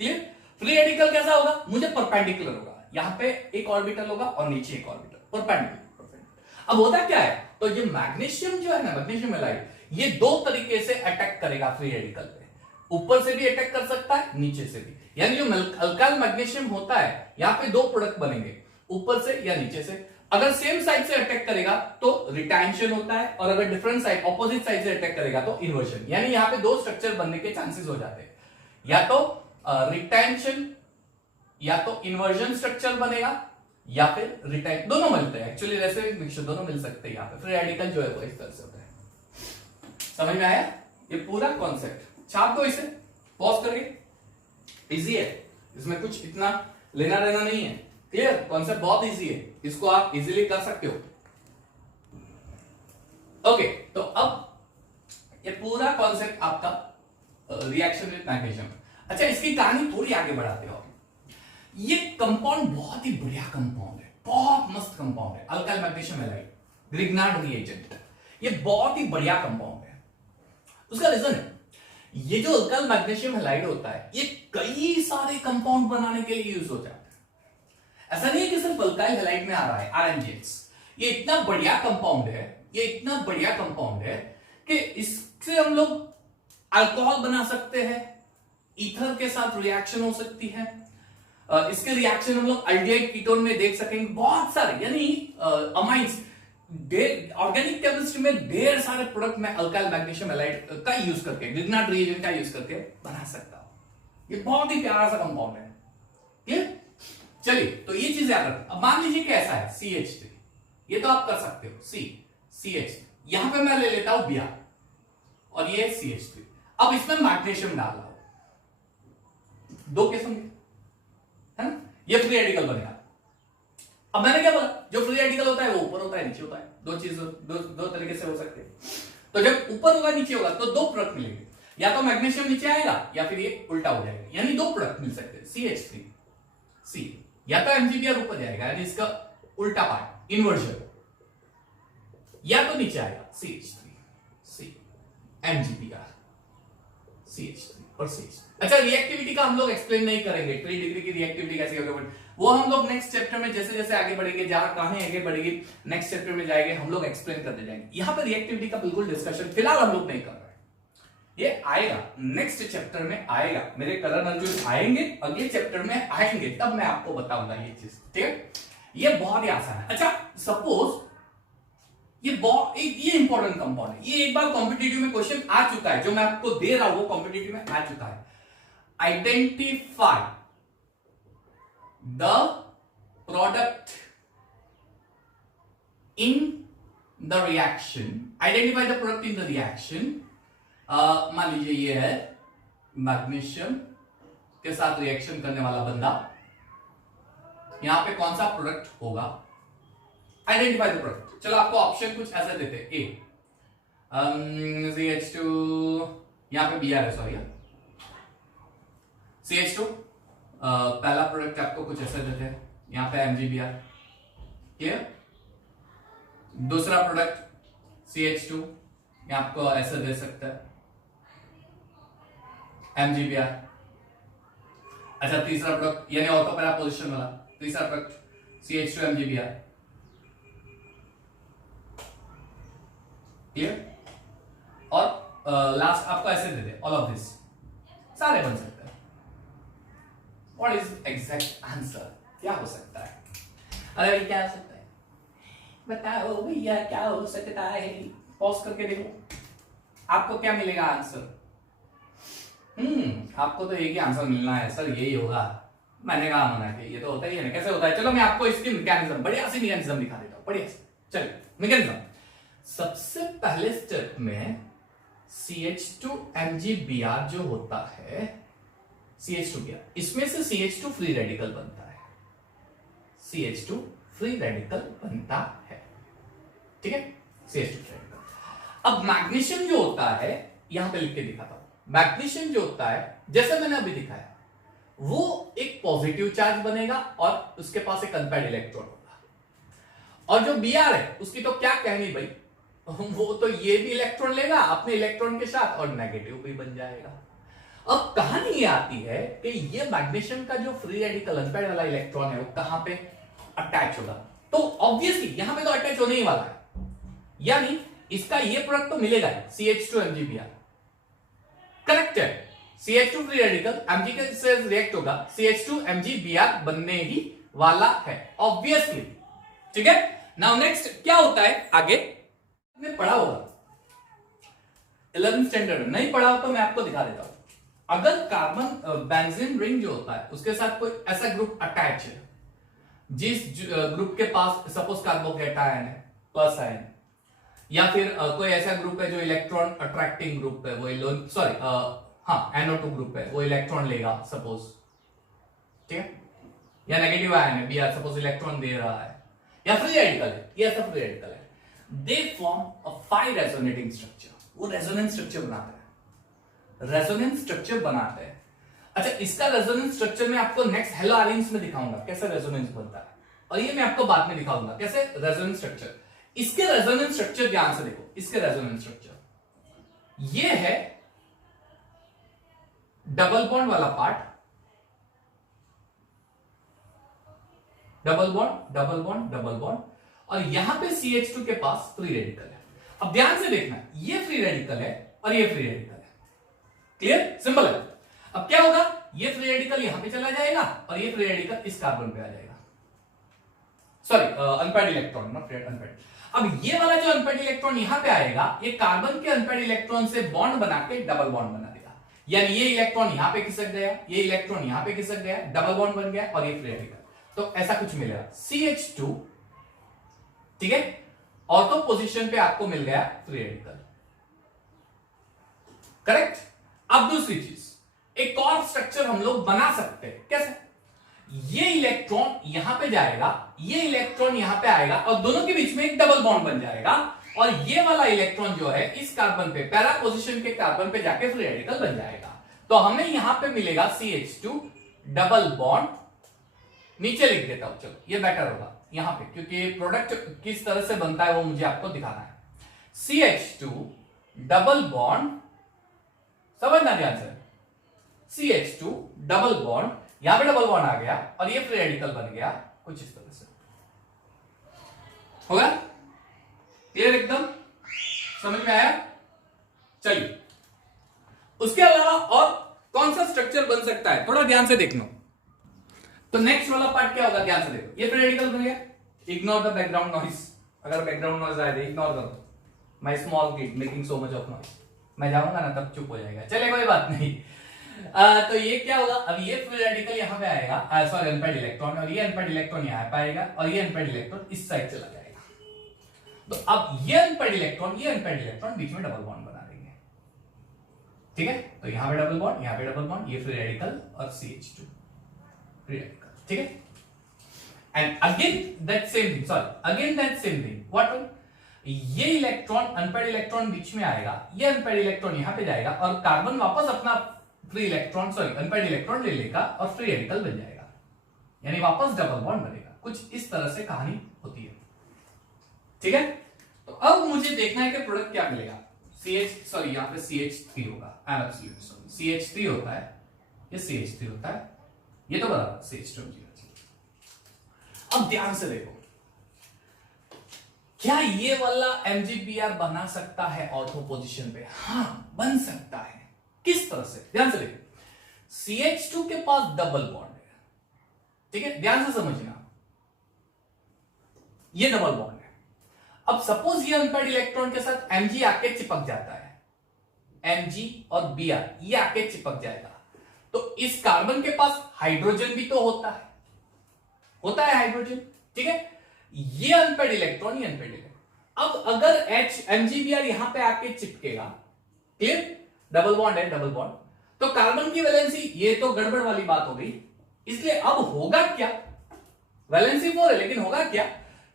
क्लियर, फ्री रेडिकल कैसा होगा, मुझे परपेंडिकुलर होगा, यहां पे एक ऑर्बिटल होगा और नीचे एक ऑर्बिटल, परपेंडिकुलर। अब होता क्या है, तो ये मैग्नीशियम जो है ना, मैग्नीशियम हैलाइड, ये 2 तरीके से अटैक करेगा फ्री रेडिकल पे, ऊपर से भी अटैक कर सकता है, नीचे से भी, यानी जो अल्काइल मैग्नीशियम होता है, यहां पे 2 प्रोडक्ट बनेंगे, ऊपर से या नीचे से। अगर सेम साइड से अटैक करेगा तो रिटेंशन होता है, और अगर डिफरेंट साइड, ऑपोजिट साइड से अटैक करेगा तो इन्वर्जन, यानी यहां पे 2 स्ट्रक्चर बनने के चांसेस हो जाते हैं, या तो रिटेंशन या तो इन्वर्जन स्ट्रक्चर बनेगा, या फिर रिटेन, दोनों मिलते हैं एक्चुअली, वैसे मिक्सचर दोनों मिल सकते हैं। यहां पे फ्री रेडिकल जो है वो इस तरह से होता है। समझ में आया ये पूरा कॉन्सेप्ट, छाप दो इसे, पॉज करके, इजी है, इसमें कुछ इतना लेना देना नहीं है, क्लियर? कॉन्सेप्ट बहुत इजी है, इसको आप इजीली कर सकते हो। ओके, तो अब ये पूरा कॉन्सेप्ट आपका रिएक्शन विद मैग्नीशियम। अच्छा, इसकी कहानी थोड़ी आगे बढ़ाते हो। ये कंपाउंड बहुत ही बढ़िया कंपाउंड है, बहुत मस्त कंपाउंड है, alkyl magnesium halide, Grignard reagent. ये बहुत ही बढ़िया कंपाउंड है। उसका रीजन है, ये जो अल्काइल मैग्नीशियम हैलाइड होता है, ये कई सारे कंपाउंड बनाने के लिए यूज हो जाता है। ऐसा नहीं है कि सिर्फ अल्काइल हैलाइड में आ रहा है RNGX। ये इतना बढ़िया कंपाउंड है, ये इतना बढ़िया कंपाउंड है कि इससे हम लोग अल्कोहल बना सकते हैं, ईथर के साथ रिएक्शन हो सकती है। इसके रिएक्शन हम लोग अल्डिहाइड कीटोन में देख सकेंगे, बहुत सारे, यानी अमाइंस, ऑर्गेनिक केमिस्ट्री में ढेर सारे प्रोडक्ट में अल्काइल मैग्नीशियम हैलाइड का यूज करके, ग्रिग्नार्ड रिएजेंट का यूज करके बना सकता हूं। ये बहुत ही प्यारा सा कंपाउंड है। क्लियर? चलिए, तो ये चीज याद रखें। अब मान लीजिए कैसा है CH3, ये तो आप कर सकते हो, CH3, यहां पे मैं ले लेता हूं Br और ये CH3। अब इसमें मैग्नीशियम डाल रहा हूं, दो किस्म के, है ना? ये फ्री रेडिकल बनेगा। अब मैंने क्या बोला, जो फ्री रेडिकल होता है वो ऊपर होता है, नीचे होता है। दो चीज, दो तरीके से हो सकते हैं। तो जब ऊपर होगा नीचे होगा तो दो प्रोडक्ट मिलेंगे, या तो मैग्नीशियम नीचे आएगा या फिर ये उल्टा हो जाएगा, यानी दो प्रोडक्ट मिल सकते हैं CH3C, या तो MgBr ऊपर जाएगा, यानी इसका उल्टा पार्ट, इन्वर्जन, या तो नीचे आएगा CH3C, MgBr, CH3 और CH3। अच्छा, रिएक्टिविटी का हम लोग एक्सप्लेन नहीं करेंगे, 3 डिग्री की रिएक्टिविटी कैसे होगी, वो हम लोग नेक्स्ट चैप्टर में जैसे जैसे आगे बढ़ेंगे, जहां कहानी आगे बढ़ेगी, नेक्स्ट चैप्टर में जाएंगे, हम लोग एक्सप्लेन करते जाएंगे। यहां पर रिएक्टिविटी का बिल्कुल डिस्कशन फिलहाल हम लोग नहीं कर रहे हैं, ये आएगा नेक्स्ट चैप्टर में आएगा। मेरे करण अर्जुन आएंगे, अगले चैप्टर में आएंगे, तब मैं आपको बताऊंगा ये चीज। ठीक है, ये बहुत ही आसान है। अच्छा, सपोज ये इंपॉर्टेंट कंपाउंड है, ये एक बार कॉम्पिटिटिव में क्वेश्चन आ चुका है, जो मैं आपको दे रहा हूं वो कॉम्पिटिटिव में आ चुका है। Identify the product in the reaction, identify the product in the reaction. मान लीजिए ये है मैग्नीशियम के साथ रिएक्शन करने वाला बंदा, यहां पे कौन सा प्रोडक्ट होगा, आइडेंटिफाई द प्रोडक्ट। चलो, आपको ऑप्शन कुछ ऐसे देते हैं, ए CH2, यहां पे Br है, सॉरी, CH2, पहला प्रोडक्ट आपको कुछ ऐसे देते हैं, यहां पे MgBr, क्लियर? दूसरा प्रोडक्ट CH2, यहां आपको ऐसे दे सकता है MgBr। अच्छा, तीसरा प्रोडक्ट, यानी ऑटो पैरा पोजिशन वाला तीसरा प्रोडक्ट CH2 MgBr, क्लियर? और लास्ट आपको ऐसे दे दे ऑल ऑफ दिस, सारे बन सकते हैं। व्हाट इज एग्जैक्ट आंसर, क्या हो सकता है? अरे क्या हो सकता है, बताओ भैया क्या हो सकता है? पॉज करके देखो, आपको क्या मिलेगा आंसर? आपको तो एक ही आंसर मिलना है, सर यही होगा। मैंने कहा मना कि ये तो होता ही है ना, कैसे होता है? चलो मैं आपको इसकी मैकेनिज्म, बढ़िया सी मैकेनिज्म दिखा देता हूं, बढ़िया से। चलिए, मैकेनिज्म, सबसे पहले स्टेप में CH2 MgBr जो होता है, CH2Br, इसमें से CH2 फ्री रेडिकल बनता है, CH2 फ्री रेडिकल बनता है, ठीक है, CH2 फ्री रेडिकल। अब मैग्नीशियम जो होता है, यहां पे लिख के दिखाता हूं, मैग्नीशियम जो होता है, जैसे मैंने अभी दिखाया, वो एक पॉजिटिव चार्ज बनेगा और उसके पास एक अनपेयर्ड इलेक्ट्रॉन होगा। और जो Br है, उसकी तो क्या कहनी भाई, वो तो ये भी इलेक्ट्रॉन लेगा अपने इलेक्ट्रॉन के साथ और नेगेटिव भी बन जाएगा। अब कहानी ये आती है कि ये मैग्नीशियम का जो फ्री रेडिकल अनपेयर्ड वाला इलेक्ट्रॉन है, वो कहां पे अटैच होगा? तो ऑब्वियसली यहां पे तो अटैच होने ही वाला है, यानी इसका ये प्रोडक्ट तो मिलेगा CH2 MgBr, करेक्ट है। CH2 फ्री रेडिकल Mg के से रिएक्ट होगा, CH2 MgBr बनने ही वाला है, ऑब्वियसली, ठीक है। नाउ नेक्स्ट क्या होता है आगे, आपने पढ़ा होगा 11th स्टैंडर्ड, नहीं पढ़ा हो तो मैं आपको दिखा देता हूं। अगर कार्बन बेंजीन रिंग जो होता है, उसके साथ कोई ऐसा ग्रुप अटैच है, जिस ग्रुप के पास सपोज कार्बोकेटायन है, प्लस आयन, या फिर कोई ऐसा ग्रुप है जो इलेक्ट्रॉन अट्रैक्टिंग ग्रुप है, वो सॉरी NO2 ग्रुप है, वो इलेक्ट्रॉन लेगा सपोज, ठीक है। या नेगेटिव आयन है, Br सपोज इलेक्ट्रॉन दे रहा है, या फ्री रेडिकल है, ये ऐसा फ्री रेडिकल है, they form a 5 resonating structure, वो रेजोनेंस स्ट्रक्चर बनाते हैं, रेजोनेंस स्ट्रक्चर बनाते हैं। अच्छा, इसका रेजोनेंस स्ट्रक्चर मैं आपको नेक्स्ट हेलो आर्यन्स में दिखाऊंगा कैसे रेजोनेंस बनता है, और ये मैं आपको बाद में दिखाऊंगा कैसे रेजोनेंस स्ट्रक्चर। इसके रेजोनेंस स्ट्रक्चर ध्यान से देखो, इसके रेजोनेंस स्ट्रक्चर ये है डबल बॉन्ड वाला part, double bond double bond double bond, और यहां पे CH2 के पास फ्री रेडिकल है। अब ध्यान से देखना, ये फ्री रेडिकल है और ये फ्री रेडिकल है, क्लियर, सिंपल है। अब क्या होगा, ये फ्री रेडिकल यहां पे चला जाएगा और ये फ्री रेडिकल इस कार्बन पे आ जाएगा, sorry unpaired electron, not free unpaired. अब ये वाला जो अनपेयर्ड इलेक्ट्रॉन यहां पे आएगा, ये कार्बन के अनपेयर्ड इलेक्ट्रॉन से बॉन्ड बना के डबल बॉन्ड बना देगा, यानी ये इलेक्ट्रॉन यहां पे खिसक गया, ये इलेक्ट्रॉन यहां पे खिसक गया, डबल बॉन्ड बन गया और ये फ्री रेडिकल, तो ऐसा कुछ मिलेगा CH2, ठीक है, ऑर्थो पोजीशन पे आपको मिल गया फ्री रेडिकल, करेक्ट। अब दूसरी चीज, एक और स्ट्रक्चर हम लोग बना सकते हैं, कैसे, ये इलेक्ट्रॉन यहां पे जाएगा, ये इलेक्ट्रॉन यहां पे आएगा और दोनों के बीच में एक डबल बॉन्ड बन जाएगा, और ये वाला इलेक्ट्रॉन जो है इस कार्बन पे, पैरा पोजीशन के कार्बन पे जाके फ्री रेडिकल बन जाएगा। तो हमें यहां पे मिलेगा CH2 डबल बॉन्ड, नीचे लिख देता हूं, चलो ये बेटर होगा यहां पे, क्योंकि प्रोडक्ट किस तरह से बनता है वो मुझे आपको दिखाना है। CH2 डबल बॉन्ड, समझना ध्यान से, CH2 डबल बॉन्ड, यहां पे डबल बॉन्ड आ गया और ये फ्री रेडिकल बन गया कुछ इस तरह से, होगा क्लियर एकदम, समझ में आया। चलिए, उसके अलावा और कौन सा स्ट्रक्चर बन सकता है, थोड़ा ध्यान से देखना। तो नेक्स्ट वाला पार्ट क्या होगा, ध्यान से देखो, ये फ्री रेडिकल बन गया, इग्नोर द बैकग्राउंड नॉइस, अगर बैकग्राउंड नॉइस आए तो इग्नोर करो, my small kid making so much of noise, मैं जाऊंगा ना तब चुप हो जाएगा, चले कोई बात नहीं। तो ये क्या होगा, अब ये फ्री रेडिकल यहां पे आएगा, सॉरी अनपेयर्ड इलेक्ट्रॉन, और ये अनपेयर्ड इलेक्ट्रॉन यहां पे आएगा और ये अनपेयर्ड इलेक्ट्रॉन इस साइड चला जाएगा। तो अब ये अनपेयर्ड इलेक्ट्रॉन, ये अनपेयर्ड इलेक्ट्रॉन बीच में डबल बॉन्ड बना देंगे, ठीक है। तो यहां पे डबल बॉन्ड, यहां पे डबल बॉन्ड, ये फ्री रेडिकल और CH2 फ्री रेडिकल, ठीक है। And again that same thing, sorry again that same thing, what, ये इलेक्ट्रॉन अनपेयर्ड इलेक्ट्रॉन बीच में आएगा, ये अनपेयर्ड इलेक्ट्रॉन यहां पे जाएगा और कार्बन वापस अपना free electron, sorry unpaired electron ले लेगा और फ्री रेडिकल बन जाएगा, यानी वापस डबल बॉन्ड बनेगा, कुछ इस तरह से कहानी होती है, ठीक है। तो अब मुझे देखना है कि प्रोडक्ट क्या मिलेगा, सॉरी यहां पे CH3 होगा, I am absolutely sorry, CH3 होता है, ये CH3 होता है, ये तो बराबर CH2। अब ध्यान से देखो, क्या ये वाला MgBr बना सकता है ऑर्थो पोजीशन पे, हाँ बन सकता है, किस तरह से, ध्यान से देखो, CH2 के पास डबल बॉन्ड है, ठीक है, ध्यान से समझना, ये डबल बॉन्ड है। अब सपोज ये अनपेयर्ड इलेक्ट्रॉन के साथ Mg आके चिपक जाता है, Mg और Br ये आके चिपक जाएगा, तो इस कार्बन के पास हाइड्रोजन भी तो होता है हाइड्रोजन, ठीक है, ये अनपेयर्ड इलेक्ट्रॉन, ये अनपेयर्ड इलेक्ट्रॉन। अब अगर MgBr यहां पे आके चिपकेगा, क्लियर, डबल बॉन्ड है, डबल बॉन्ड, तो कार्बन की वैलेंसी, ये तो गड़बड़ वाली बात हो गई, इसलिए अब होगा क्या, वैलेंसी 4 है लेकिन होगा क्या,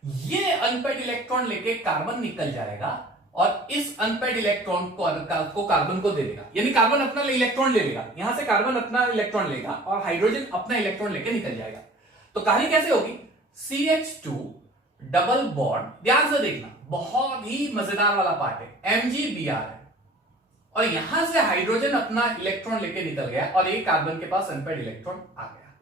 ये अनपेयर्ड इलेक्ट्रॉन लेके कार्बन निकल जाएगा और इस अनपेयर्ड इलेक्ट्रॉन को कार्बन को दे देगा, यानी कार्बन अपना इलेक्ट्रॉन ले लेगा, यहां से कार्बन अपना इलेक्ट्रॉन लेगा और हाइड्रोजन अपना इलेक्ट्रॉन लेके निकल जाएगा। तो कहानी कैसे होगी, CH2 डबल बॉन्ड, ध्यान से देखना, बहुत ही मजेदार वाला पार्ट है, MgBr है और यहां से हाइड्रोजन अपना इलेक्ट्रॉन लेके निकल गया और ये कार्बन के पास अनपेयर्ड इलेक्ट्रॉन आ गया।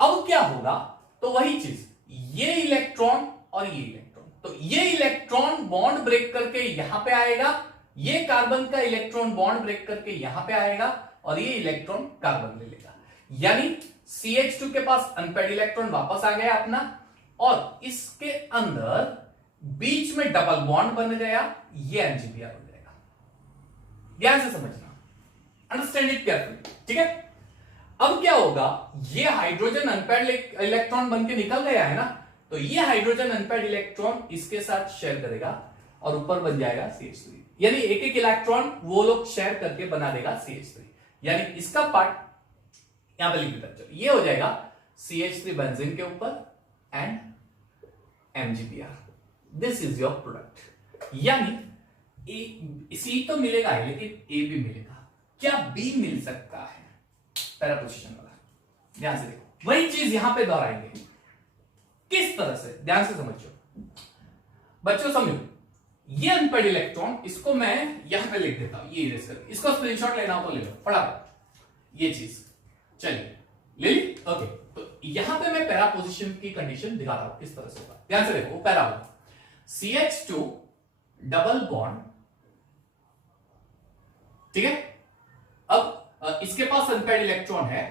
अब क्या होगा, तो वही चीज, ये इलेक्ट्रॉन और ये इलेक्ट्रॉन, तो ये इलेक्ट्रॉन बॉन्ड ब्रेक करके यहां पे आएगा, ये कार्बन का इलेक्ट्रॉन बॉन्ड ब्रेक करके यहां पे आएगा और ये इलेक्ट्रॉन कार्बन ले लेगा, यानी CH2 के पास अनपेयर्ड इलेक्ट्रॉन वापस आ गया अपना और इसके अंदर बीच में डबल बॉन्ड बन गया, ये MgBr हो जाएगा, ध्यान से समझना, अंडरस्टैंड इट केयरफुली, ठीक है। अब क्या होगा, ये हाइड्रोजन अनपेयर्ड इलेक्ट्रॉन बन के निकल गया है ना, तो ये हाइड्रोजन अनपेयर्ड इलेक्ट्रॉन इसके साथ शेयर करेगा और ऊपर बन जाएगा CH3, यानी एक एक इलेक्ट्रॉन वो लोग शेयर करके बना देगा CH3, यानी इसका पार्ट यहां पे लिख देता, ये हो जाएगा CH3 बेंजीन के ऊपर and MgBr। This is your product. यानी सी तो मिलेगा ही, लेकिन ए भी मिलेगा। क्या बी मिल सकता है? पैरा पोजीशन वाला। ध्यान से देखो, वही चीज यहां पे दोहराएंगे। किस तरह से? ध्यान से समझो बच्चों, समझो। ये अनपेड इलेक्ट्रॉन, इसको मैं यहां पे लिख देता हूं, ये इरेज करके। इसको स्क्रीनशॉट लेना हो तो ले लो फटाफट। ये चीज चलिए ले ली। ओके, तो यहां पे मैं पैरा पोजीशन की कंडीशन दिखाता हूं किस तरह से होगा। ध्यान से देखो, पैरा होगा CH2 डबल बॉन्ड, ठीक है। अब इसके पास अनपेड इलेक्ट्रॉन है,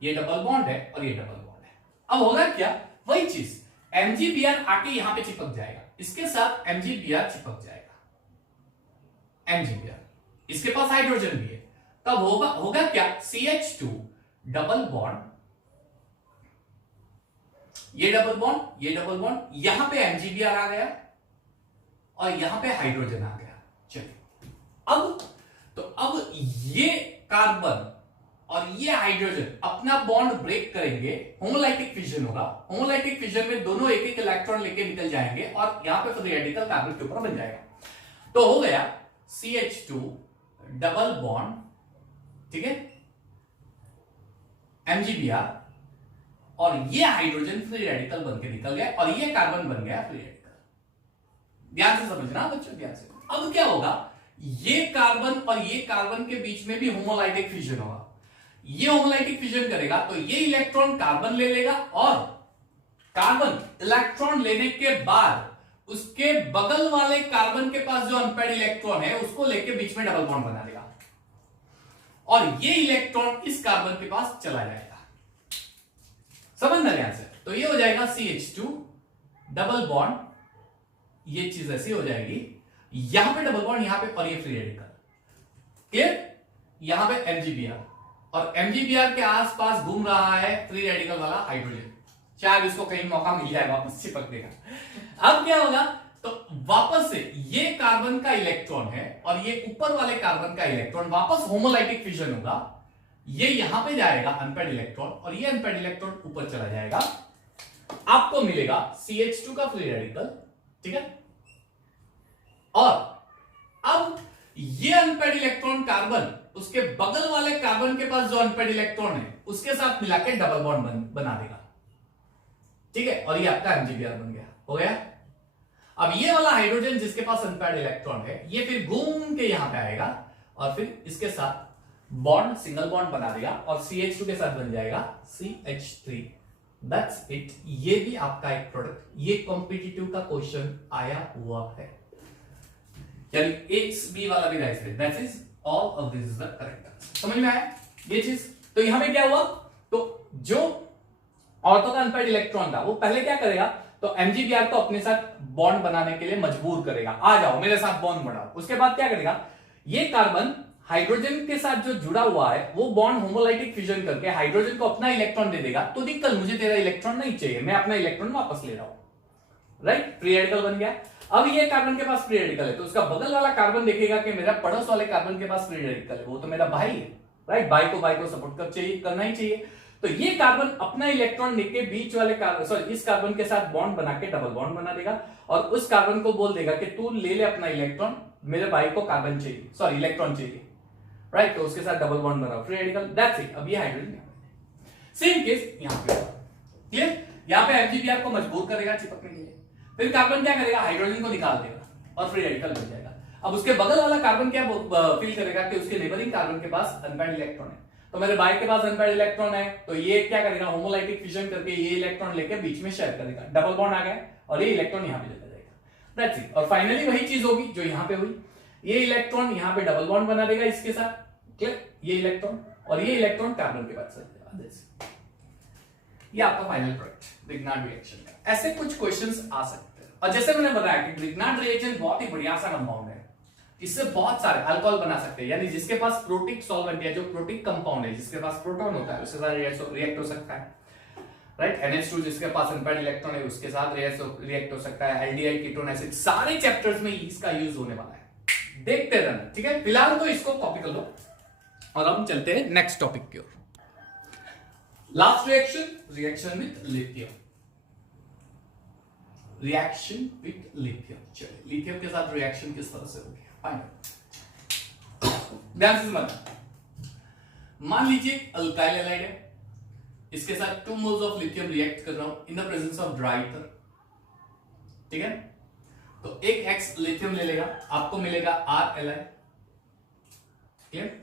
ये डबल बॉन्ड है और ये डबल बॉन्ड है। अब होगा क्या? वही चीज, MgBr आके यहां पे चिपक जाएगा, इसके साथ MgBr चिपक जाएगा। MgBr, इसके पास हाइड्रोजन भी है। तब होगा क्या? CH2 डबल बॉन्ड, ये डबल बॉन्ड, ये डबल बॉन्ड, यहां पे MgBr आ गया और यहां पे हाइड्रोजन आ गया। चलिए, अब ये कार्बन और ये हाइड्रोजन अपना बॉन्ड ब्रेक करेंगे, होमोलाइटिक फिजन होगा। होमोलाइटिक फिजन में दोनों एक एक इलेक्ट्रॉन लेके निकल जाएंगे और यहां पे फ्री रेडिकल कार्बन के ऊपर बन जाएगा। तो हो गया CH2 डबल बॉन्ड, ठीक है, MgBr, और ये हाइड्रोजन फ्री रेडिकल बन के निकल गया और ये कार्बन बन गया फ्री रेडिकल। ध्यान से समझना बच्चों, ध्यान से। अब क्या होगा? ये कार्बन और ये कार्बन के बीच में भी होमोलाइटिक फिजन होगा। ये होमोलाइटिक फिजन करेगा तो ये इलेक्ट्रॉन कार्बन ले लेगा और कार्बन इलेक्ट्रॉन लेने के बाद उसके बगल वाले कार्बन के पास जो अनपेड इलेक्ट्रॉन है उसको लेके बीच में डबल बॉन्ड बना देगा और ये इलेक्ट्रॉन इस कार्बन के पास चला जाएगा। समझना ध्यान से। तो ये हो जाएगा CH2 डबल बॉन्ड, ये चीज ऐसी हो जाएगी, यहां पे डबल बॉन्ड, यहां पे, और ये फ्री रेडिकल। क्लियर? यहां पे MgBr और MgBr के आसपास घूम रहा है फ्री रेडिकल वाला हाइड्रोजन। शायद इसको कहीं मौका मिल जाए वापस चिपकने का। अब क्या होगा? तो वापस से ये कार्बन का इलेक्ट्रॉन है और ये ऊपर वाले कार्बन का इलेक्ट्रॉन वापस होमोलाइटिक फिजन होगा। ये यहां पे जाएगा अनपेड इलेक्ट्रॉन और ये अनपेड इलेक्ट्रॉन ऊपर चला जाएगा। आपको मिलेगा CH2 का फ्री रेडिकल, ठीक है। और अब ये अनपेड इलेक्ट्रॉन कार्बन उसके बगल वाले कार्बन के पास जो अनपेड इलेक्ट्रॉन है उसके साथ मिलाकर डबल बॉन्ड बना देगा, ठीक है। और ये आपका MgBr बन गया, हो गया। अब ये वाला हाइड्रोजन जिसके पास अनपेड इलेक्ट्रॉन है ये फिर घूम के यहां पे आएगा और फिर इसके साथ बॉन्ड, सिंगल बॉन्ड बना देगा और CH2 के साथ बन जाएगा CH3। That's it. ये भी आपका एक प्रोडक्ट, ये कॉम्पिटिटिव का क्वेश्चन आया हुआ है, यानी XB वाला भी राइट है। That is all of this is the correct answer. समझ में आया ये चीज? तो यहां पे क्या हुआ? तो जो ऑर्थो का अनपेड इलेक्ट्रॉन था वो पहले क्या करेगा? तो MgBr को अपने साथ बॉन्ड बनाने के लिए मजबूर करेगा, आ जाओ मेरे साथ बॉन्ड बनाओ। उसके बाद क्या करेगा? ये कार्बन हाइड्रोजन के साथ जो जुड़ा हुआ है वो बॉन्ड होमोलाइटिक फिजन करके हाइड्रोजन को अपना इलेक्ट्रॉन दे देगा। तो निकल, मुझे तेरा इलेक्ट्रॉन नहीं चाहिए, मैं अपना इलेक्ट्रॉन वापस ले रहा हूं। राइट? फ्री रेडिकल बन गया। अब ये कार्बन के पास फ्री रेडिकल है तो उसका बगल वाला कार्बन देखेगा कि मेरा पड़ोस वाले कार्बन के पास फ्री रेडिकल है, वो तो मेरा भाई है। राइट? भाई को सपोर्ट करना ही चाहिए। तो ये कार्बन अपना इलेक्ट्रॉन लेके बीच वाले कार्बन, सॉरी, इस कार्बन के साथ बॉन्ड बना के डबल बॉन्ड बना देगा और उस कार्बन को बोल देगा कि तू ले ले अपना इलेक्ट्रॉन, मेरे भाई को कार्बन चाहिए, सॉरी इलेक्ट्रॉन चाहिए। राइट? तो उसके साथ डबल बॉन्ड बनाओ, फ्री रेडिकल। That's it. अब ये हाइड्रोजन सेम केस यहां पे। क्लियर? यहां पे MgBr को मजबूर करेगा चिपकने के लिए, फिर कार्बन क्या करेगा? हाइड्रोजन को निकाल देगा और फ्री रेडिकल बन जाएगा। अब उसके बगल वाला कार्बन क्या फील करेगा कि उसके नेबरिंग कार्बन के पास अनपेड इलेक्ट्रॉन है, तो मेरे भाई के पास अनपेड इलेक्ट्रॉन है, तो ये क्या करेगा? होमोलाइटिक फिजन करके ये इलेक्ट्रॉन लेके बीच में शेयर करेगा, डबल बॉन्ड आ गया और ये इलेक्ट्रॉन यहां पे चला जाएगा। That's it. और फाइनली वही चीज होगी जो यहां पे हुई, ये इलेक्ट्रॉन यहां पे डबल बॉन्ड बना देगा इसके साथ। क्लियर? ये इलेक्ट्रॉन और ये इलेक्ट्रॉन कार्बन के पास चला जाएगा। ये आपका फाइनल प्रोडक्ट ग्रिग्नार्ड रिएक्शन का। ऐसे कुछ क्वेश्चंस आ सकते हैं। और जैसे मैंने बताया कि ग्रिग्नार्ड रिएक्शन बहुत ही बढ़िया सा कंपाउंड है, इससे बहुत सारे अल्कोहल बना सकते हैं, यानी जिसके पास प्रोटिक सॉल्वेंट है, जो प्रोटिक कंपाउंड है, जिसके पास प्रोटॉन होता है उसके साथ रिएक्ट हो सकता है। राइट? NH2 जिसके पास अनपेड इलेक्ट्रॉन है उसके साथ रिएक्ट हो सकता है। एल्डिहाइड, कीटोन, एसिड, सारे चैप्टर्स में इसका यूज होने वाला है, देखते रहना। ठीक है? फिलहाल तो इसको कॉपी कर लो और हम चलते हैं नेक्स्ट टॉपिक की ओर। Last reaction with lithium. Reaction with lithium, चलिए लिथियम के साथ रिएक्शन किस तरह से होगी फाइंड। ध्यान से समझना, मान लीजिए अल्काइल हैलाइड है, इसके साथ 2 मोल्स ऑफ लिथियम रिएक्ट कर रहा हूं in the presence of dry ether, ठीक है। तो एक एक्स लिथियम ले लेगा, आपको मिलेगा RLi, क्लियर,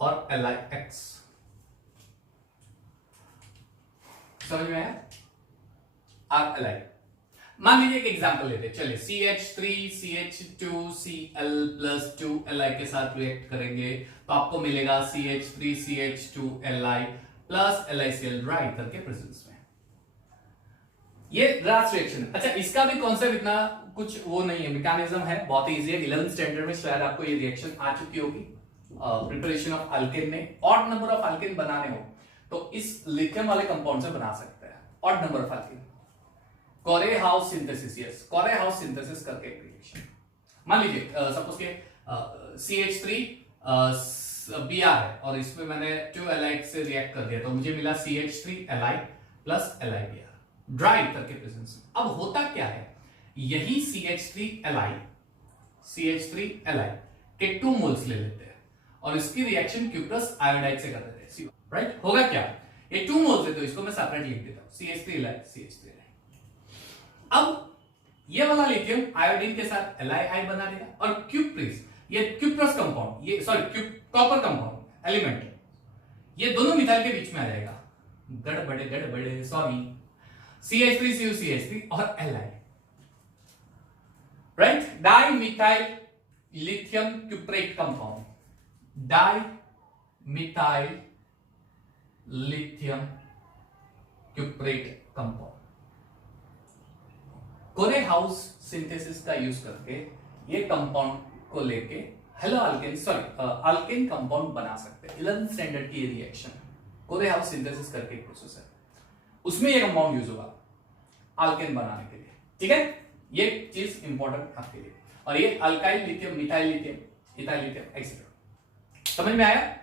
और LiX, समझ में आया? RLi। मान लीजिए एक एग्जांपल लेते हैं, चलिए CH3CH2Cl+2Li के साथ रिएक्ट करेंगे तो आपको मिलेगा CH3CH2Li plus LiCl dry ether के प्रेजेंस में। ये लास्ट रिएक्शन। अच्छा, इसका भी कॉन्सेप्ट इतना कुछ वो नहीं है, मैकेनिज्म है, बहुत इजी है। 11th स्टैंडर्ड में शायद आपको ये रिएक्शन आ चुकी होगी, प्रिपरेशन ऑफ अल्केन में। ऑड नंबर ऑफ अल्केन बनाने हो तो इस लिथियम वाले कंपाउंड से बना सकते हैं odd number of alkane. Corey House synthesis, yes, Corey House synthesis करके एक रिएक्शन। मान लीजिए सपोज के CH3Br है और इसमें मैंने 2 एलाइड से रिएक्ट कर दिया तो मुझे मिला CH3Li plus LiBr dry ether के प्रेजेंस में। अब होता क्या है, यही CH3Li के 2 मोल्स ले लेते हैं और इसकी रिएक्शन क्यूप्रस आयोडाइड से कर देते हैं, राइट। होगा क्या, ये 2 मोल्स है तो इसको मैं सेपरेट लिख देता हूं, CH3Li CH3Li। अब ये वाला लिथियम आयोडीन के साथ LiI बना देगा और क्यूप्रिस, ये क्यूप्रस कंपाउंड, ये सॉरी कॉपर कंपाउंड एलिमेंट, ये दोनों मिथाइल के बीच में आ जाएगा, गड़बड़े सॉरी, CH3CuCH3 और Li, right. Dimethyl lithium cuprate compound, dimethyl lithium cuprate compound. Corey House synthesis का यूज करके ये कंपाउंड को लेके हेलो अल्केन अल्केन कंपाउंड बना सकते हैं। 11th स्टैंडर्ड की ये रिएक्शन है, कोरे-हाउस सिंथेसिस करके एक प्रोसेस है, उसमें ये कंपाउंड यूज होगा अल्केन बनाने के लिए, ठीक है। ये चीज इंपॉर्टेंट आपके लिए। और ये alkyl lithium, methyl lithium, ethyl lithium etcetera, समझ में आया?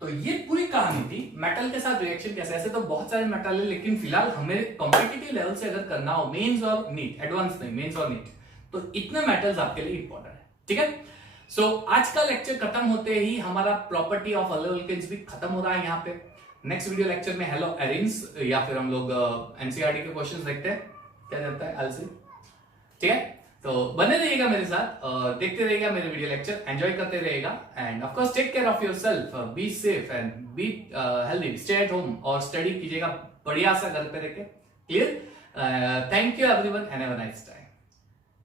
तो ये पूरी कहानी थी मेटल के साथ रिएक्शन कैसे। ऐसे तो बहुत सारे मेटल है, लेकिन फिलहाल हमें कॉम्पिटिटिव लेवल से अगर करना हो, मेंस और नीट, एडवांस नहीं, मेंस और नीट, तो इतने मेटल्स आपके लिए इंपॉर्टेंट है, ठीक है। सो आज का लेक्चर खत्म होते ही हमारा प्रॉपर्टी ऑफ अल्केन्स भी खत्म हो रहा है यहाँ पे। नेक्स्ट वीडियो लेक्चर में हेलो एरिन्स या फिर हम लोग एनसीईआरटी के क्वेश्चंस देखते हैं, क्या जाता है अलसी, ठीक है। तो बने रहिएगा मेरे साथ, देखते रहिएगा मेरे वीडियो लेक्चर, एंजॉय करते रहिएगा, and of course take care of yourself, be safe and be healthy, stay at home और स्टडी कीजिएगा बढ़िया सा घर पे रह के, clear. Thank you everyone and have a nice time.